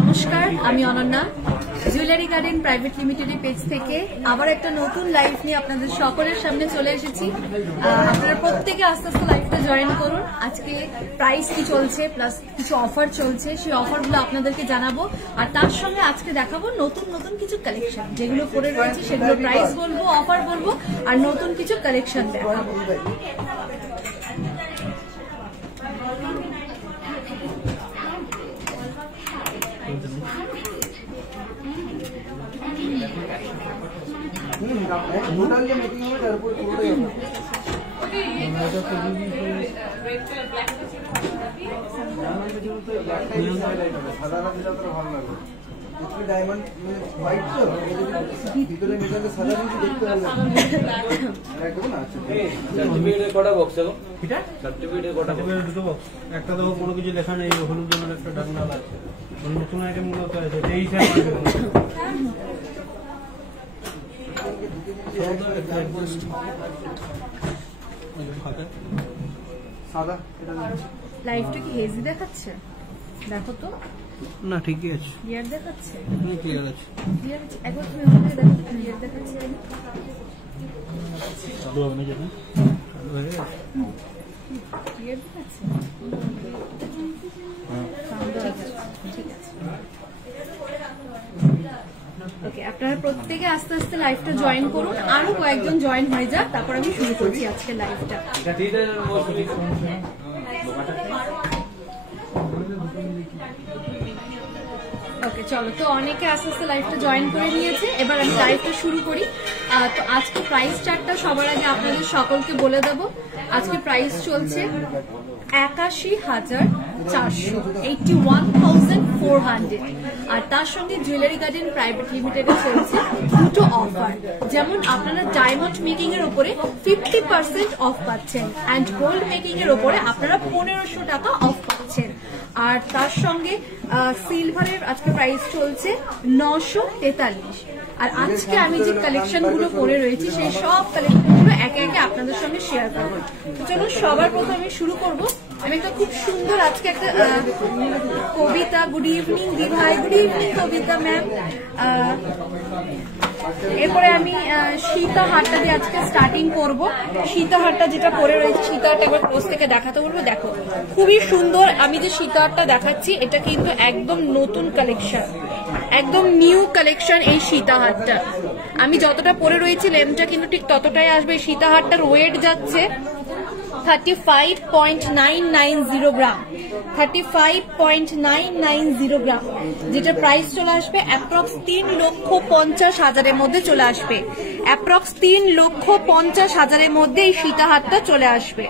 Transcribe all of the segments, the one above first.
নমস্কার, আমি Ananya. Jewellery garden private লিমিটেডের পেজ থেকে আবার একটা নতুন লাইভ নিয়ে আপনাদের সকলের সামনে চলে এসেছি। আপনারা প্রত্যেকে আস্তে আস্তে লাইভটা জয়েন করুন। আজকে প্রাইস কি চলছে, প্লাস কিছু অফার চলছে, সেই অফারগুলো আপনাদেরকে জানাবো। আর তার সঙ্গে আজকে দেখাবো নতুন নতুন কিছু কালেকশন, যেগুলো পরে রয়েছে সেগুলো প্রাইস বলবো, অফার বলবো, আর নতুন কিছু কালেকশন দেখাবো। একটা দেখো কোনো কিছু লেখা নেই, হলুদ জন্য একটা ডাকনাল আছে, নতুন আইটেম গুলো তো আছে। লাইভটা কি হেজি দেখাচ্ছে? দেখো তো। না, ঠিকই আছে। ক্লিয়ার দেখাচ্ছে? ক্লিয়ার আছে। ক্লিয়ার আছে। একবার তুমি ওখানে দেখো ক্লিয়ার দেখাচ্ছে। চালু হবে না যেটা? চালু হয়ে গেছে। ক্লিয়ার দেখাচ্ছে? ঠিক আছে। ওকে, আপনারা প্রত্যেকে আস্তে আস্তে লাইভটা জয়েন করুন। আরো কয়েকজন জয়েন হয়ে যাক, তারপর আমি শুরু করছি আজকে লাইভটা। ওকে, চলো। তো অনেকে আস্তে আস্তে লাইভটা জয়েন করে নিয়েছে, এবার আমি লাইভটা শুরু করি। তো আজকে প্রাইস চার্টটা সবার আগে আপনাদের সকলকে বলে দেব। আজকে প্রাইস চলছে 81,400, 81,400। আর তার সঙ্গে জুয়েলারি গার্ডেন প্রাইভেট লিমিটেডে চলছে দুটো অফার। যেমন আপনারা ডায়মন্ড মেকিং এর উপরে 50% অফ পাচ্ছেন, অ্যান্ড গোল্ড মেকিং এর উপরে আপনারা 1500 টাকা অফ পাচ্ছেন। আর তার সঙ্গে সিলভারের আজকে প্রাইস চলছে 943। আর আজকে আমি যে কালেকশন গুলো পরে রয়েছি সেই সব কালেকশন গুলো একে একে আপনাদের সঙ্গে শেয়ার করবো। তো চলুন, সবার প্রথমে আমি শুরু করব। আমি একটা খুব সুন্দর আজকে একটা কবিতা, গুড ইভিনিং দিভাই, গুড ইভিনিং কবিতা ম্যাম। এরপরে আমি সীতাহারটা দিয়ে আজকে স্টার্টিং করব। সীতাহারটা যেটা পরে রয়েছে, সীতাহারটা একবার ক্লোজ থেকে দেখাতে বলবো। দেখো, খুবই সুন্দর। আমি যে সীতাহারটা দেখাচ্ছি এটা কিন্তু একদম নতুন কালেকশন, একদম নিউ কালেকশন। এই সীতাহারটা আমি যতটা পরে রয়েছি লেন্থটা কিন্তু ঠিক ততটাই আসবে। সীতাহারটার ওয়েট যাচ্ছে 35.990 গ্রাম, 35.990 গ্রাম, যেটা প্রাইস চলে আসবে অ্যাপ্রক্স 3,50,000 মধ্যে চলে আসবে। অ্যাপ্রক্স 3,50,000 মধ্যে এই সীতাহারটা চলে আসবে।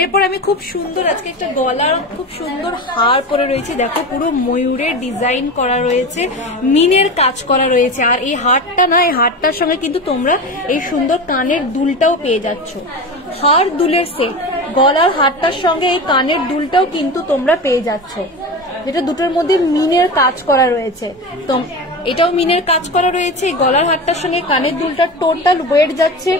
এরপর আমি খুব সুন্দর আজকে একটা গলার খুব সুন্দর হার পরে রয়েছে। দেখো, পুরো ময়ূরের ডিজাইন করা রয়েছে, মিনের কাজ করা রয়েছে। আর এই হারটা না, এই হারটার সঙ্গে কিন্তু তোমরা এই সুন্দর কানের দুলটাও পেয়ে যাচ্ছ। হার দুলের সেট, গলার হারটার সঙ্গে এই কানের দুলটাও কিন্তু তোমরা পেয়ে যাচ্ছ, যেটা দুটোর মধ্যে মিনের কাজ করা রয়েছে। তো এটাও মিনের কাজ করা রয়েছে। গলার হারটার সঙ্গে কানের দুলটার টোটাল ওয়েট যাচ্ছে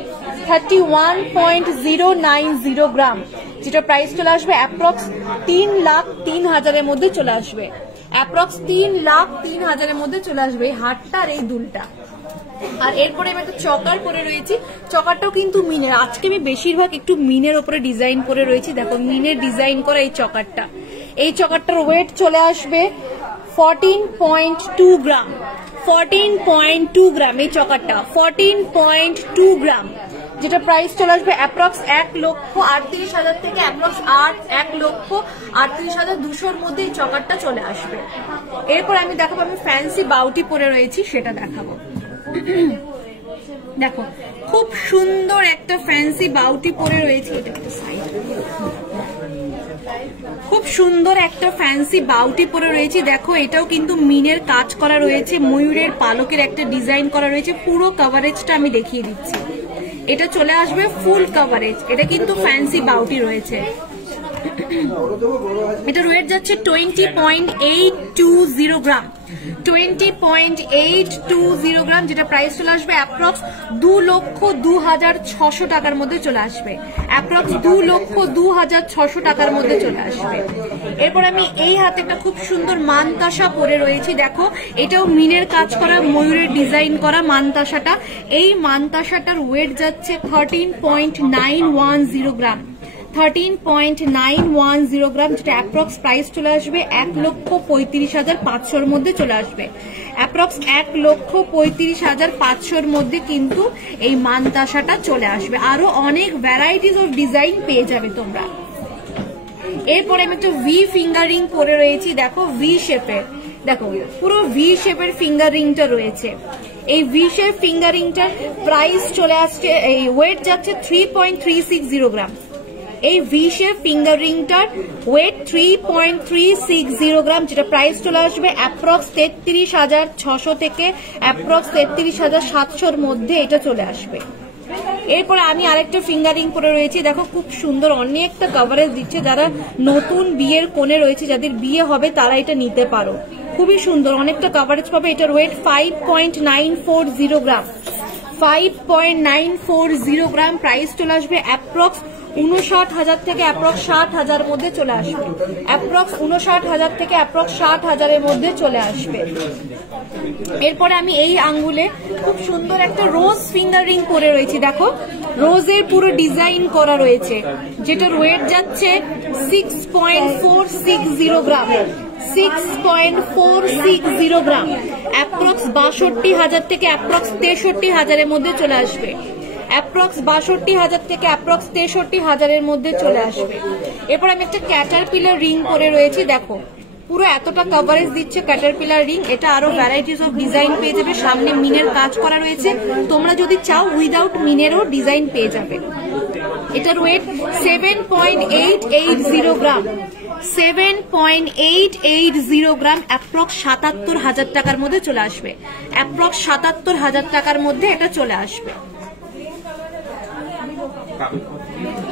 31.090 গ্রাম, যেটা প্রাইস চলে আসবে অ্যাপ্রক্স 3,03,000 মধ্যে চলে আসবে। অ্যাপ্রক্স 3,03,000 মধ্যে চলে আসবে এই হারটা আর এই দুলটা। আর এরপরে আমি একটা চকার পরে রয়েছি। চকারটাও কিন্তু মিনের। আজকে আমি বেশিরভাগ একটু মিনের ওপরে ডিজাইন করে রয়েছি। দেখো, মিনের ডিজাইন করা এই চকারটা। এই চকারটার ওয়েট চলে আসবে 14.2 গ্রাম, 14.2 গ্রাম। এই চকারটা 14.2 গ্রাম, যেটা প্রাইস চলে আসবে অ্যাপ্রক্স 1,38,000 থেকে অ্যাপ্রক্স 1,38,200 মধ্যে এই চকারটা চলে আসবে। এরপর আমি দেখাবো, আমি ফ্যান্সি বাউটি পরে রয়েছি, সেটা দেখাবো। দেখো, খুব সুন্দর একটা ফ্যান্সি বাউটি পরে রয়েছে। খুব সুন্দর একটা ফ্যান্সি বাউটি পরে রয়েছে। দেখো, এটাও কিন্তু মিনের কাজ করা রয়েছে, ময়ূরের পালকের একটা ডিজাইন করা রয়েছে। পুরো কভারেজটা আমি দেখিয়ে দিচ্ছি। এটা চলে আসবে ফুল কভারেজ। এটা কিন্তু ফ্যান্সি বাউটি রয়েছে। এটা ওয়েট যাচ্ছে 20.820 গ্রাম, 20.820 গ্রাম, যেটা প্রাইস চলে আসবে অ্যাপ্রক্স 2,02,600 টাকার মধ্যে চলে আসবে, অ্যাপ্রক্স 2,02,600 টাকার মধ্যে চলে আসবে। এরপর আমি এই হাতে একটা খুব সুন্দর মানতাসা পরে রয়েছি, দেখো এটাও মিনের কাজ করা, ময়ূরের ডিজাইন করা মানতাসাটা। এই মানতাসাটার ওয়েট যাচ্ছে 13.910 গ্রাম, 13.910 গ্রাম, যেটা অ্যাপ্রক্স প্রাইস চলে আসবে 1,35,500 মধ্যে চলে আসবে। অ্যাপ্রক্স 1,35,500 মধ্যে কিন্তু এই মানতাসাটা চলে আসবে। আরো অনেক ভ্যারাইটিস অফ ডিজাইন পেয়ে যাবে তোমরা। এরপরে আমি একটা ভি ফিঙ্গারিং পরে রয়েছি, দেখো ভি শেপের, দেখো পুরো ভি শেপের ফিঙ্গার রিংটা রয়েছে। এই ভি শেপ ফিঙ্গার রিংটার প্রাইস চলে আসছে, এই ওয়েট যাচ্ছে 3.360 গ্রাম। এই ভি শেপ ফিঙ্গার রিংটার ওয়েট 3.360 গ্রাম, যেটা প্রাইস চলে আসবে অ্যাপ্রক্স 33,600 থেকে অ্যাপ্রক্স 33,700 মধ্যে এটা চলে আসবে। এরপরে আমি আরেকটা ফিঙ্গারিং পরে রয়েছি, দেখো খুব সুন্দর, অনেকটা কভারেজ দিচ্ছে। যারা নতুন বিয়ের কোণে রয়েছে, যাদের বিয়ে হবে তারা এটা নিতে পারো, খুবই সুন্দর, অনেকটা কভারেজ পাবে। এটার ওয়েট 5.940 গ্রাম, 5.940 গ্রাম, প্রাইস চলে আসবে অ্যাপ্রক্স 59,000 থেকে অ্যাপ্রক্স 60,000 মধ্যে চলে আসবে। অ্যাপ্রক্স 59,000 থেকে অ্যাপ্রক্স 60,000 মধ্যে চলে আসবে। এরপরে আমি এই আঙ্গুলে খুব সুন্দর একটা রোজ ফিঙ্গার রিং পরে রয়েছি, দেখো রোজের পুরো ডিজাইন করা রয়েছে, যেটার ওয়েট যাচ্ছে 6.460 গ্রাম, 6.460 গ্রাম, অ্যাপ্রক্স 62,000 থেকে অ্যাপ্রক্স 63,000 মধ্যে চলে আসবে। অ্যাপ্রক্স 62,000 থেকে অ্যাপ্রক্স 63,000 মধ্যে চলে আসবে। এরপর আমি একটা ক্যাটারপিলার রিং পরে রয়েছি, দেখো পুরো এতটা কভারেজ দিচ্ছে ক্যাটারপিলার রিং। এটা আরো ভ্যারাইটিস অফ ডিজাইন পেয়ে যাবে, সামনে মিনের কাজ করা রয়েছে, তোমরা যদি চাও উইদাউট মিনেরও ডিজাইন পেয়ে যাবে। এটার ওয়েট 7.880 গ্রাম, 7.880 গ্রাম, অ্যাপ্রক্স 77,000 টাকার মধ্যে চলে আসবে। অ্যাপ্রক্স 77,000 টাকার মধ্যে এটা চলে আসবে।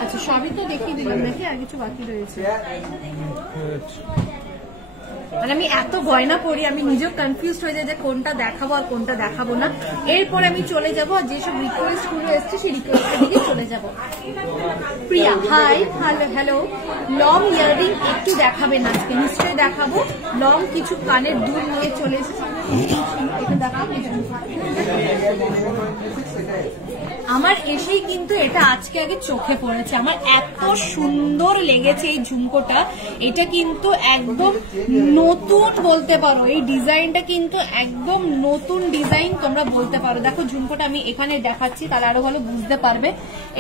আচ্ছা সবই তো দেখিয়ে দিলাম নাকি, আর কিছু বাকি রয়েছে? মানে আমি এত গয়না পরি, আমি নিজেও কনফিউজ হয়ে যাই যে কোনটা দেখাবো আর কোনটা দেখাবো না। এরপরে আমি চলে যাবো, আর যেসব রিকোয়েস্ট গুলো এসছে সেই রিকোয়েস্টের দিকে চলে যাবো। প্রিয়া হাই, হ্যালো, লং ইয়াররিং একটু দেখাবেন আজকে? নিশ্চয়ই দেখাবো। লং কিছু কানের দুল নিয়ে চলে এসেছে, এটা দেখাবো। আমার এসেই কিন্তু এটা আজকে আগে চোখে পড়েছে, আমার এত সুন্দর লেগেছে এই ঝুমকোটা। এটা কিন্তু একদম নতুন বলতে পারো, এই ডিজাইনটা কিন্তু একদম নতুন ডিজাইন তোমরা বলতে পারো। দেখো ঝুমকোটা আমি এখানে দেখাচ্ছি, তাহলে আরো ভালো বুঝতে পারবে।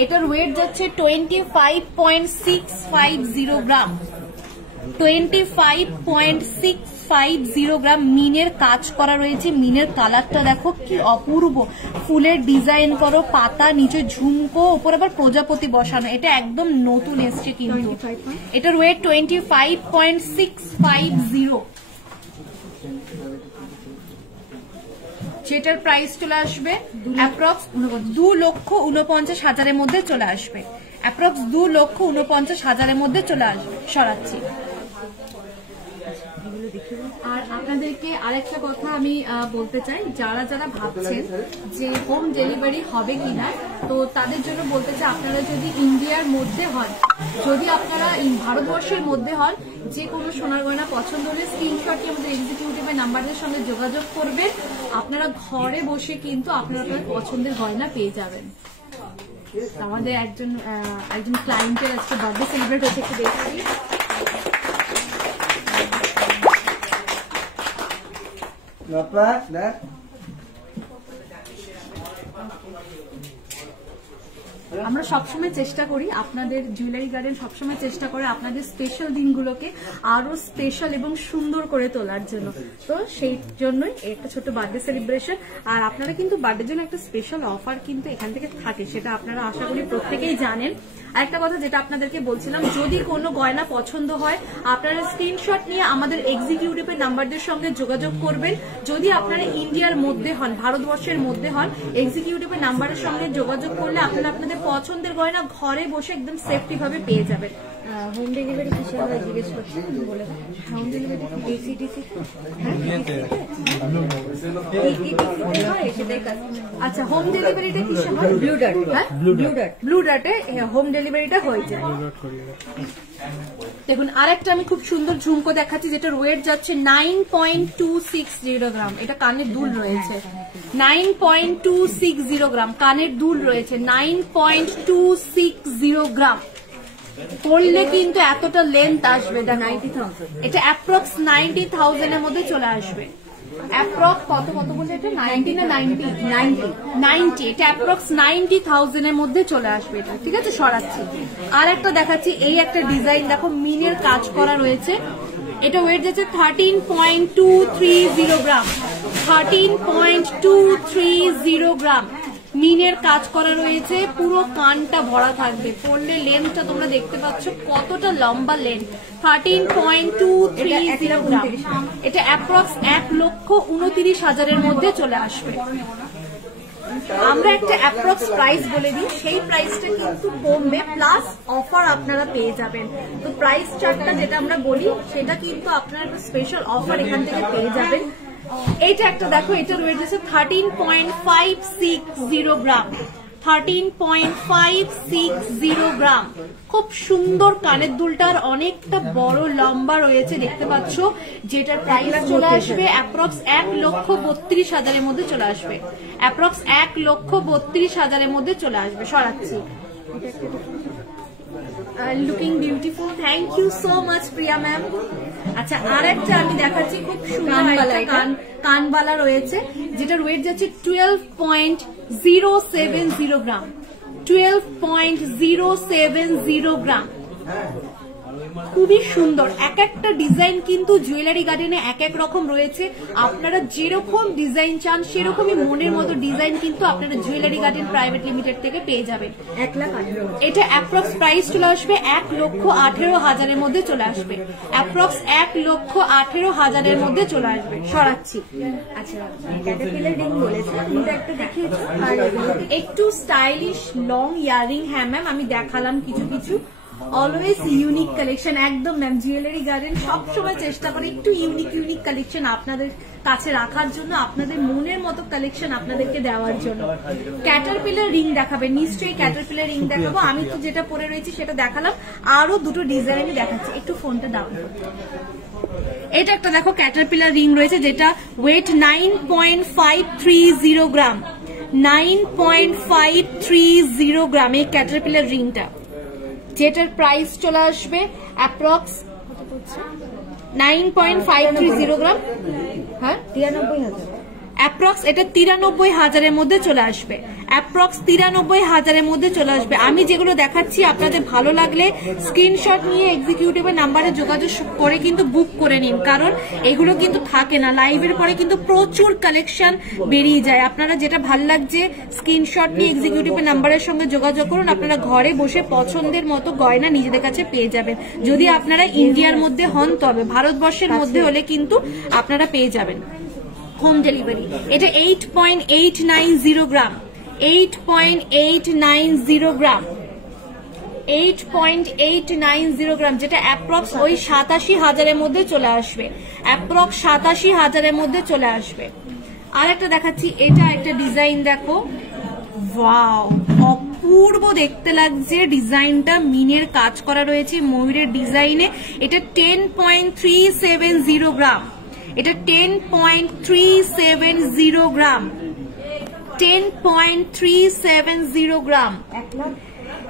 এটার ওয়েট যাচ্ছে 25.650 গ্রাম, 25.650 গ্রাম। মিনের কাজ করা রয়েছে, মিনের কালারটা দেখো কি অপূর্ব, ফুলের ডিজাইন করো, পাতা, নিচে ঝুমকো, উপর আবার প্রজাপতি বসানো। এটা একদম নতুন এসছে কিন্তু। এটার ওয়েট 25.650, যেটার প্রাইস চলে আসবে অ্যাপ্রক্স 2,49,000 মধ্যে চলে আসবে। অ্যাপ্রক্স 2,49,000 মধ্যে চলে আসবে। সরাচ্ছি। আর আপনাদেরকে আরেকটা কথা আমি বলতে চাই, যারা যারা ভাবছেন যে হোম ডেলিভারি হবে কিনা, তো তাদের জন্য বলতে চাই, আপনারা যদি ইন্ডিয়ার মধ্যে হন, যদি আপনারা ভারতবর্ষের মধ্যে হন, যে কোনো সোনার গয়না পছন্দ হলে স্ক্রিনশট নিয়ে আমাদের এক্সিকিউটিভের নাম্বারের সঙ্গে যোগাযোগ করবেন। আপনারা ঘরে বসে কিন্তু আপনারা আপনার পছন্দের গয়না পেয়ে যাবেন। আমাদের একজন ক্লায়েন্টের আজকে বার্থডে সেলিব্রেট হচ্ছে, একটু দেখছি। আমরা সবসময় চেষ্টা করি, আপনাদের জুয়েলারি গার্ডেন সবসময় চেষ্টা করে আপনাদের স্পেশাল দিনগুলোকে আরো স্পেশাল এবং সুন্দর করে তোলার জন্য। তো সেই জন্যই একটা ছোট বার্থডে সেলিব্রেশন। আর আপনারা কিন্তু বার্থডের জন্য একটা স্পেশাল অফার কিন্তু এখান থেকে থাকে, সেটা আপনারা আশা করি প্রত্যেকেই জানেন। আরেকটা কথা যেটা আপনাদেরকে বলছিলাম, যদি কোনো গয়না পছন্দ হয় আপনারা স্ক্রিনশট নিয়ে আমাদের এক্সিকিউটিভের নাম্বারদের সঙ্গে যোগাযোগ করবেন। যদি আপনারা ইন্ডিয়ার মধ্যে হন, ভারতবর্ষের মধ্যে হন, এক্সিকিউটিভের নাম্বারের সঙ্গে যোগাযোগ করলে আপনারা আপনাদের পছন্দের গয়না ঘরে বসে একদম সেফটি ভাবে পেয়ে যাবেন। হোম ডেলিভারি কিসে হয় জিজ্ঞেস করছি বলে। হোম ডেলিভারি ডিসি আচ্ছা, হোম ডেলিভারিটা কিসে হয়? Blue Dart. হ্যাঁ, ব্লু ডার্টে হোম ডেলিভারিটা হয়ে যায়। দেখুন আরেকটা আমি খুব সুন্দর ঝুমকো দেখাচ্ছি, যেটার ওয়েট যাচ্ছে 9.260 গ্রাম। এটা কানের দুল রয়েছে 9.260 গ্রাম, কানের দুল রয়েছে 9.260 গ্রাম। পড়লে কিন্তু এতটা লেন্থ আসবে, 90,000। এটা অ্যাপ্রক্স 90,000 এর মধ্যে চলে আসবে। অ্যাপ্রক্স কত বলছে এটা? 90 না 90? এটা অ্যাপ্রক্স 90,000 এর মধ্যে চলে আসবে এটা, ঠিক আছে? সরাচ্ছি। আর একটা দেখাচ্ছি, এই একটা ডিজাইন দেখো, মিনের কাজ করা রয়েছে। এটা ওয়েট যাচ্ছে 13.230 গ্রাম, 13.230 গ্রাম। মিনের কাজ করা রয়েছে, পুরো কানটা ভরা থাকবে। পরলে লেন্থটা তোমরা দেখতে পাচ্ছ কতটা লম্বা লেন্থ, 13.230 গ্রাম। এটা অ্যাপ্রক্স 1,29,000 এর মধ্যে চলে আসবে। আমরা একটা অ্যাপ্রক্স প্রাইস বলে দিই, সেই প্রাইসটা কিন্তু কমবে, প্লাস অফার আপনারা পেয়ে যাবেন। তো প্রাইস চার্টটা যেটা আমরা বলি সেটা কিন্তু আপনারা একটা স্পেশাল অফার এখান থেকে পেয়ে যাবেন। এইটা একটা দেখো, এটার ওয়েট আছে 13.560 গ্রাম, 13.560 গ্রাম। খুব সুন্দর কানের দুলটার অনেকটা বড় লম্বা রয়েছে, দেখতে পাচ্ছ। যেটার প্রাইস চলে আসবে অ্যাপ্রক্স 1,32,000 এর মধ্যে চলে আসবে, অ্যাপ্রক্স 1,32,000 এর মধ্যে চলে আসবে। সরাচ্ছি। Looking beautiful, thank you so much Priya ma'am. আচ্ছা, আর একটা আমি দেখাচ্ছি, খুব সুন্দর কানবালা রয়েছে, যেটার ওয়েট যাচ্ছে 12.070 গ্রাম, 12.070 গ্রাম। খুবই সুন্দর। এক একটা ডিজাইন কিন্তু জুয়েলারি গার্ডেনে এক এক রকম রয়েছে। আপনারা যেরকম ডিজাইন চান সেরকমই মনের মতো ডিজাইন কিন্তু আপনারা জুয়েলারি গার্ডেন প্রাইভেট লিমিটেড থেকে পেয়ে যাবেন। 1,18,000। এটা অ্যাপ্রক্স প্রাইস চলে আসবে 1,18,000 এর মধ্যে চলে আসবে, অ্যাপ্রক্স 1,18,000 এর মধ্যে চলে আসবে। সরাচ্ছি। আচ্ছা, ক্যাটারপিলার রিং বলেছে, কিন্তু একটা দেখিয়েছো একটু স্টাইলিশ লং ইয়ারিং। হ্যাঁ ম্যাম, আমি দেখালাম কিছু কিছু। অলওয়েজ ইউনিক কালেকশন, একদম ম্যাম। জুয়েলারি গার্ডেন সবসময় চেষ্টা করে একটু ইউনিক কালেকশন আপনাদের কাছে রাখার জন্য, আপনাদের মনের মতো কালেকশন আপনাদেরকে দেওয়ার জন্য। ক্যাটারপিলার রিং দেখাবে, নিশ্চয়ই ক্যাটারপিলার রিং দেখাবো। আমি তো যেটা পরে রয়েছি সেটা দেখালাম, আরো দুটো ডিজাইন আমি দেখাচ্ছি। একটু ফোনটা ডাউন। এটা একটা দেখো ক্যাটারপিলার রিং রয়েছে, যেটা ওয়েট 9.530 গ্রাম, 9.530 গ্রাম এই ক্যাটারপিলার রিংটা, যেটার প্রাইস চলে আসবে অ্যাপ্রক্স 9.530 গ্রাম। হ্যাঁ, 93,000। অ্যাপ্রক্স এটা 93,000 এর মধ্যে চলে আসবে, অ্যাপ্রক্স 93,000 এর মধ্যে চলে আসবে। আমি যেগুলো দেখাচ্ছি আপনাদের ভালো লাগলে স্ক্রিনশট নিয়ে এক্সিকিউটিভের নাম্বারে যোগাযোগ করে কিন্তু বুক করে নিন, কারণ এগুলো কিন্তু থাকে না। লাইভের পরে কিন্তু প্রচুর কালেকশন বেরিয়ে যায়। আপনারা যেটা ভালো লাগছে স্ক্রিনশট নিয়ে এক্সিকিউটিভের নাম্বারের সঙ্গে যোগাযোগ করুন। আপনারা ঘরে বসে পছন্দের মতো গয়না নিজেদের কাছে পেয়ে যাবেন। যদি আপনারা ইন্ডিয়ার মধ্যে হন, তবে ভারতবর্ষের মধ্যে হলে কিন্তু আপনারা পেয়ে যাবেন হোম ডেলিভারি। এটা 8.890 গ্রাম, 8.890 গ্রাম, 8.890 গ্রাম, যেটা অ্যাপ্রক্স ওই 87,000 এর মধ্যে চলে আসবে, অ্যাপ্রক্স 87,000 এর মধ্যে চলে আসবে। আর একটা দেখাচ্ছি, এটা একটা ডিজাইন দেখো, ওয়াও, অপূর্ব দেখতে লাগছে ডিজাইনটা। মিনের কাজ করা রয়েছে ময়ূরের ডিজাইনে। এটা 10.370 গ্রাম, এটা 10.370 গ্রাম, 10.370 গ্রাম।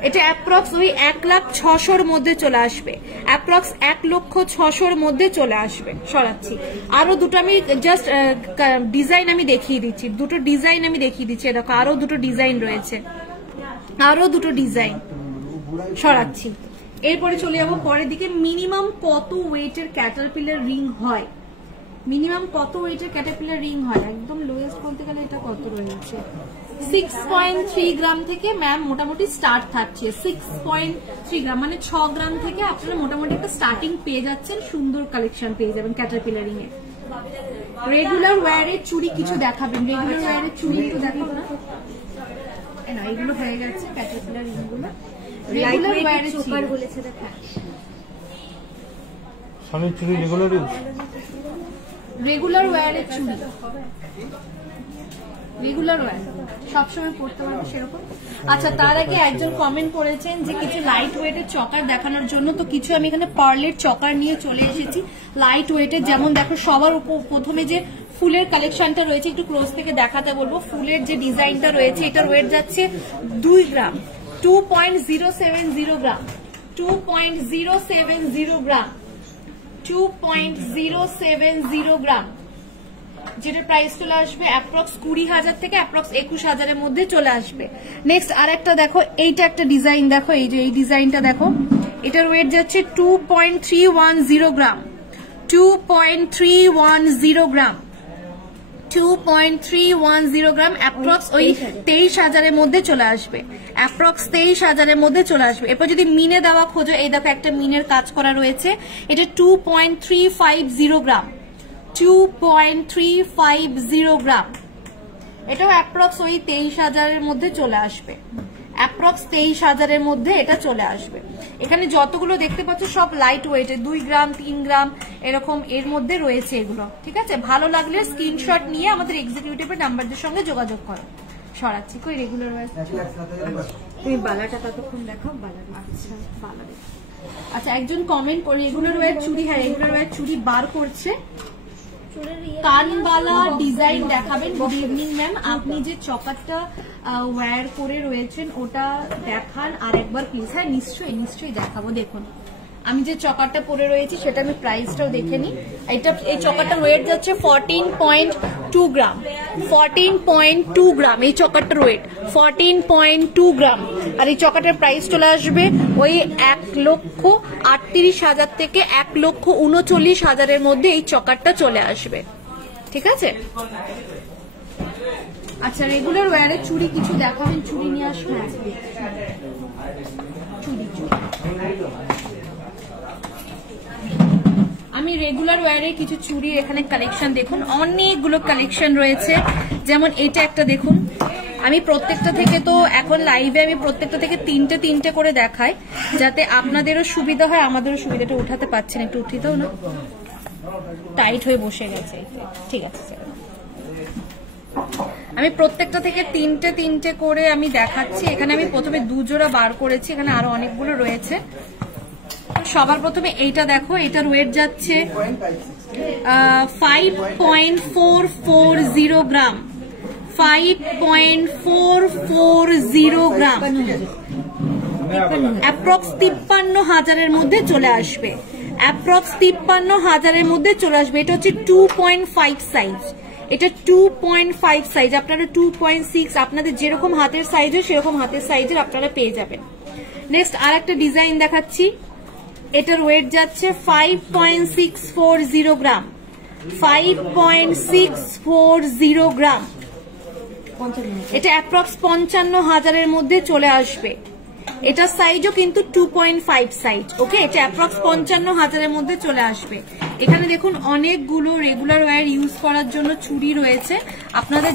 এটা অ্যাপ্রক্স ওই 1,06,000 মধ্যে চলে আসবে, অ্যাপ্রক্স 1,06,000 মধ্যে চলে আসবে। সরাচ্ছি। আরো দুটো আমি জাস্ট ডিজাইন আমি দেখিয়ে দিচ্ছি, দুটো ডিজাইন আমি দেখিয়ে দিচ্ছি। দেখো আরো দুটো ডিজাইন রয়েছে, আরো দুটো ডিজাইন। সরাচ্ছি। এরপরে চলে যাবো পরের দিকে। মিনিমাম কত ওয়েটের ক্যাটারপিলার রিং হয়, মিনিমাম কত ওয়েটের ক্যাটারপিলার রিং হয়? একদম লোয়েস্ট বলতে গেলে এটা কত রয়েছে, 6.3 গ্রাম থেকে ম্যাম মোটামুটি স্টার্ট থাকছে। 6.3 গ্রাম মানে 6 গ্রাম থেকে আপনারা মোটামুটি একটা স্টার্টিং পেয়ে যাচ্ছেন, সুন্দর কালেকশন পেয়ে যাবেন ক্যাটারপিলারিং এ। রেগুলার ওয়্যারের চুড়ি কিছু দেখাবেন, রেগুলার ওয়্যারের চুড়ি একটু দেখাবো না? না এগুলো হয়ে গেছে ক্যাটারপিলার রিংগুলো। রেগুলার ওয়্যারের চোকার বলেছে দেখা স্বামীর চুরি রেগুলার ইউজ, রেগুলার ওয়্যারের চুড়ি, রেগুলার ওয়্যার সবসময় পড়তে পারবে সেরকম। আচ্ছা তার আগে একজন কমেন্ট করেছেন যে কিছু লাইট ওয়েটের চকার দেখানোর জন্য, তো কিছু আমি এখানে পার্লের চকার নিয়ে চলে এসেছি লাইট ওয়েটের। যেমন দেখো সবার প্রথমে যে ফুলের কালেকশনটা রয়েছে একটু ক্লোজ থেকে দেখাতে বলবো। ফুলের যে ডিজাইনটা রয়েছে এটার ওয়েট যাচ্ছে 2 গ্রাম, 2.070 গ্রাম, 2.070 গ্রাম, 2.070 গ্রাম, যেটা প্রাইস চলে আসবে অ্যাপ্রক্স 20,000 থেকে অ্যাপ্রক্স 21,000 এর মধ্যে চলে আসবে। নেক্সট আর একটা দেখো, এইটা একটা ডিজাইন দেখো, এই যে এই ডিজাইনটা দেখো, এটার ওয়েট যাচ্ছে 2.310 গ্রাম, 2.310 গ্রাম, 2.310 গ্রাম, অ্যাপ্রক্স ওই 23,000 এর মধ্যে চলে আসবে, অ্যাপ্রক্স 23,000 এর মধ্যে চলে আসবে। এরপর যদি মিনে দেওয়া খোঁজো, এই দেখো একটা মিনের কাজ করা রয়েছে, এটা 2.350 গ্রাম, 2.350 গ্রাম, এটাও অ্যাপ্রক্স ওই 23,000 এর মধ্যে চলে আসবে, অ্যাপ্রক্স 23,000 এর মধ্যে এটা চলে আসবে। এখানে যতগুলো দেখতে পাচ্ছ সব লাইট ওয়েটের, 2 গ্রাম 3 গ্রাম এরকম এর মধ্যে রয়েছে এগুলো। ঠিক আছে, ভালো লাগলে স্ক্রিনশট নিয়ে আমাদের এক্সিকিউটিভের নাম্বারদের সঙ্গে যোগাযোগ করো। সরাচ্ছি কই রেগুলার ওয়্যার, তুমি বালাটা কতক্ষণ দেখাও, বালা আচ্ছা বালা। আচ্ছা একজন কমেন্ট করে রেগুলার ওয়্যার চুড়ি, হ্যাঁ রেগুলার ওয়্যার চুড়ি বার করছে, কানবালা ডিজাইন দেখাবেন। গুড ইভিনিং ম্যাম, আপনি যে চকারটা ওয়্যার করে রয়েছেন ওটা দেখান আর একবার প্লিজ। হ্যাঁ নিশ্চয়ই নিশ্চয়ই দেখাবো। দেখুন আমি যে চকারটা পরে রয়েছি সেটা আমি প্রাইসটাও দেখে নিই। এই চকারটার ওয়েট যাচ্ছে 14.2 গ্রাম, 14.2 গ্রাম এই চকারটার ওয়েট 14.2 গ্রাম। আর এই চকারটার প্রাইস চলে আসবে ওই 1,38,000 থেকে 1,39,000 এর মধ্যে এই চকারটা চলে আসবে। ঠিক আছে, আচ্ছা রেগুলার ওয়্যারের চুড়ি কিছু দেখাবেন, চুড়ি নিয়ে আসবেন। চুড়ি আমি রেগুলার ওয়্যারে কিছু চুড়ি এখানে কালেকশন দেখুন, অনেকগুলো কালেকশন রয়েছে। যেমন এটা একটা দেখুন, আমি প্রত্যেকটা থেকে তো এখন লাইভে আমি প্রত্যেকটা থেকে তিনটে করে দেখাই যাতে আপনাদেরও সুবিধা হয় আমাদেরও সুবিধাটা। উঠাতে পারছেন, একটু উঠিতেও না, টাইট হয়ে বসে গেছে। ঠিক আছে, আমি প্রত্যেকটা থেকে তিনটে করে আমি দেখাচ্ছি। এখানে আমি প্রথমে 2 জোড়া বার করেছি, এখানে আরো অনেকগুলো রয়েছে। সবার প্রথমে এইটা দেখো, এটার ওয়েট যাচ্ছে 5.440 গ্রাম, 5.440 গ্রাম, অ্যাপ্রক্স 53,000 এর মধ্যে চলে আসবে, অ্যাপ্রক্স 53,000 এর মধ্যে চলে আসবে। এটা হচ্ছে 2.5 সাইজ, এটা 2.5 সাইজ, আপনারা 2.6 আপনাদের যেরকম হাতের সাইজ হয় সেরকম হাতের সাইজের আপনারা পেয়ে যাবেন। নেক্সট আর একটা ডিজাইন দেখাচ্ছি, এটার ওয়েট যাচ্ছে 5.640 গ্রাম, 5.640 গ্রাম, এটা অ্যাপ্রক্স 55,000 এর মধ্যে চলে আসবে। এটার সাইজও কিন্তু 2.5 সাইজ। ওকে, এটা অ্যাপ্রক্স 55,000 এর মধ্যে চলে আসবে। এখানে দেখুন অনেকগুলো রেগুলার ওয়্যার ইউজ করার জন্য চুড়ি রয়েছে। আপনাদের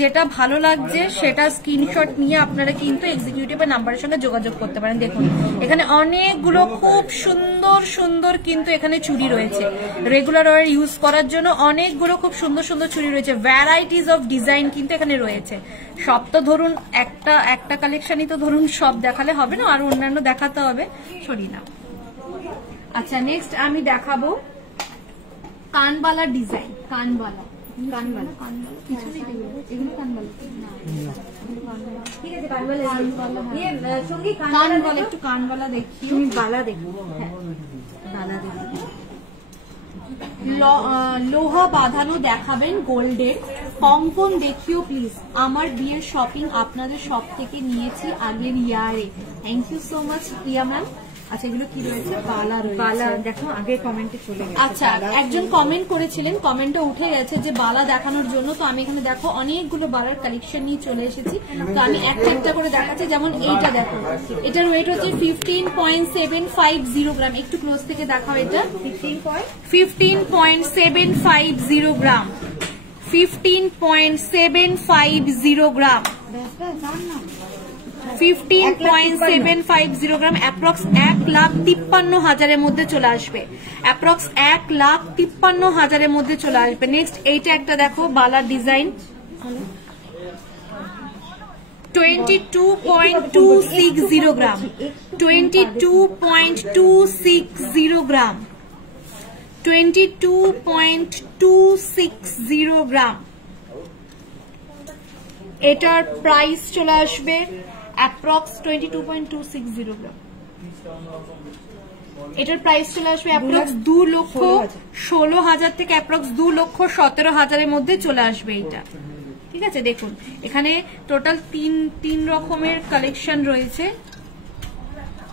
যেটা ভালো লাগছে সেটা স্ক্রিনশট নিয়ে আপনারা কিন্তু এক্সিকিউটিভের নাম্বারের সঙ্গে যোগাযোগ করতে পারেন। দেখুন এখানে অনেকগুলো খুব সুন্দর সুন্দর কিন্তু এখানে চুড়ি রয়েছে, রেগুলার ওয়্যার ইউজ করার জন্য অনেকগুলো খুব সুন্দর সুন্দর চুড়ি রয়েছে। ভ্যারাইটিস অফ ডিজাইন কিন্তু এখানে রয়েছে। সব তো ধরুন একটা কালেকশনই তো ধরুন সব দেখালে হবে না, আর অন্যান্য দেখাতে হবে, সরি না। আচ্ছা নেক্সট আমি দেখাবো কানবালা ডিজাইন, কানবালা একটু কানবালা দেখি, তুমি বালা দেখো, বালা দেখো, লোহা বাঁধানো দেখাবেন গোল্ডের, কঙ্কন দেখিও প্লিজ। আমার বিয়ের শপিং আপনাদের সব থেকে নিয়েছি আগের ইয়ারে। Thank you so much Priya ma'am. আচ্ছা এগুলো কি রয়েছে, বালা রয়েছে, বালা দেখো আগে কমেন্টে চলে গেছে। আচ্ছা একজন কমেন্ট করেছিলেন, কমেন্টে উঠে গেছে যে বালা দেখানোর জন্য, তো আমি এখানে দেখো অনেকগুলো বালার কালেকশন নিয়ে চলে এসেছি। তো আমি একটা করে দেখাচ্ছি। যেমন এইটা দেখো, এটার ওয়েট হচ্ছে 15.750 গ্রাম, একটু ক্লোজ থেকে দেখাও। এটা 15.750 গ্রাম, 15.750 গ্রাম, 15.750 গ্রাম, অ্যাপ্রক্স 1,53,000 মধ্যে চলে আসবে, অ্যাপ্রক্স 1,53,000 মধ্যে চলে আসবে। নেক্সট এইটা একটা দেখো বালার ডিজাইন, 22.260 গ্রাম, 22.260 গ্রাম, 22.260 গ্রাম। এটার প্রাইস চলে আসবে অ্যাপ্রক্স 22.260 গ্রাম। এটার প্রাইস চলে আসবে অ্যাপ্রক্স 2,16,000 থেকে অ্যাপ্রক্স 2,17,000 মধ্যে চলে আসবে এটা। ঠিক আছে, দেখুন এখানে টোটাল তিন রকমের কালেকশন রয়েছে,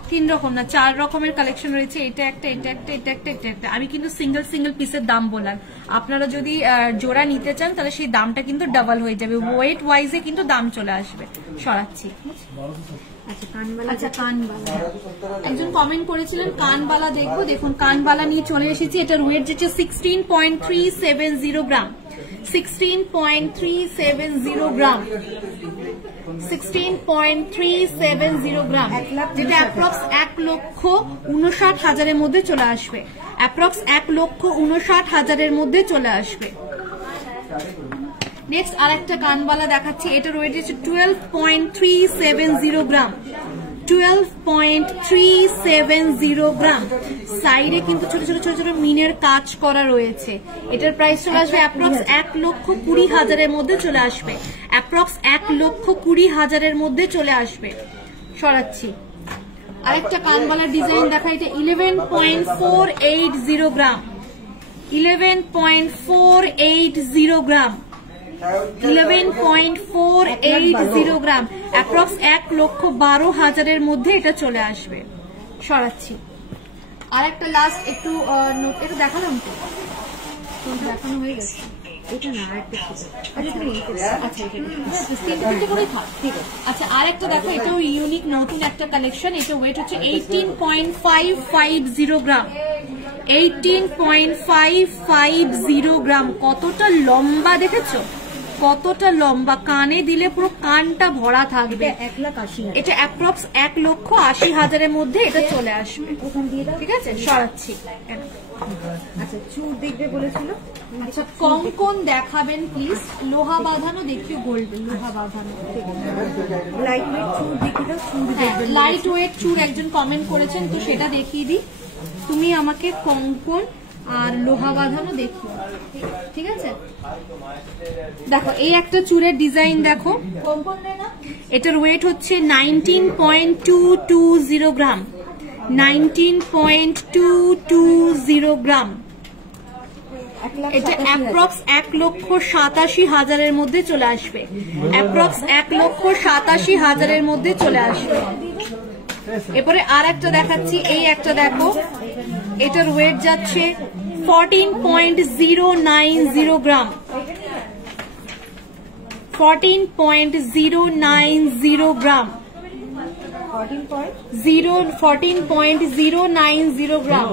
3 রকম না 4 রকমের কালেকশন রয়েছে। এটা একটা, এটা একটা, এটা একটা, এটা একটা। আমি কিন্তু সিঙ্গেল পিসের দাম বললাম, আপনারা যদি জোড়া নিতে চান তাহলে সেই দামটা কিন্তু ডাবল হয়ে যাবে, ওয়েট ওয়াইজে কিন্তু দাম চলে আসবে। সরাচ্ছি। আচ্ছা কানবালা, একজন কমেন্ট করেছিলেন কানবালা দেখবো, দেখুন কানবালা নিয়ে চলে এসেছি। এটার ওয়েট যেটা 16.370 গ্রাম, 16.370 গ্রাম, 16.370 গ্রাম, যেটা অ্যাপ্রক্স 1,59,000 মধ্যে চলে আসবে, অ্যাপ্রক্স 1,59,000 মধ্যে চলে আসবে। নেক্সট আরেকটা কানবালা দেখাচ্ছি, এটার ওয়েট হচ্ছে 12.370 গ্রাম, 12.370 গ্রাম। সাইডে কিন্তু ছোট ছোট ছোট ছোট মিনের কাজ করা রয়েছে। এটার প্রাইস চলে আসবে অ্যাপ্রক্স 1,20,000 মধ্যে চলে আসবে, অ্যাপ্রক্স 1,20,000 মধ্যে চলে আসবে। সরাচ্ছি। আরেকটা কানবালার ডিজাইন দেখা, এটা 11.480 গ্রাম, 11.480 গ্রাম, 11.480 গ্রাম, অ্যাপ্রক্স 1,12,000 মধ্যে এটা চলে আসবে। সরাচ্ছি। আরেকটা লাস্ট একটু এটা দেখালাম তো, দেখানো হয়ে গেছে। আচ্ছা আরেকটা দেখো, এটাও ইউনিক নতুন একটা কালেকশন। এটা ওয়েট হচ্ছে 18.550 গ্রাম, 18.550 গ্রাম। কতটা লম্বা দেখেছো, কতটা লম্বা, কানে দিলে পুরো কানটা ভরা থাকবে। 1,80,000, এটা অ্যাপ্রক্স 1,80,000 মধ্যে এটা চলে আসবে। ঠিক আছে, সরাচ্ছি। আচ্ছা চুর দেখবে বলেছিল। আচ্ছা কঙ্কন দেখাবেন প্লিজ, লোহা বাঁধানো দেখিও, গোল্ডেন লোহা বাঁধানো। লাইট ওয়েট চুর দেখিয়ে দাও, চুর দেখবে। লাইট ওয়েট চুর একজন কমেন্ট করেছেন, তো সেটা দেখিয়ে দিই। তুমি আমাকে কঙ্কন আর লোহা বাঁধানো দেখিও, ঠিক আছে। দেখো এই একটা চুরের ডিজাইন দেখো, এটার ওয়েট হচ্ছে 19.220 গ্রাম, 19.220 গ্রাম। এটা অ্যাপ্রক্স 1,87,000 মধ্যে চলে আসবে, অ্যাপ্রক্স 1,87,000 মধ্যে চলে আসবে। এরপরে আর একটা দেখাচ্ছি, এই একটা দেখো, এটার ওয়েট যাচ্ছে 14.090 গ্রাম, 14.090 গ্রাম, 14.090 গ্রাম।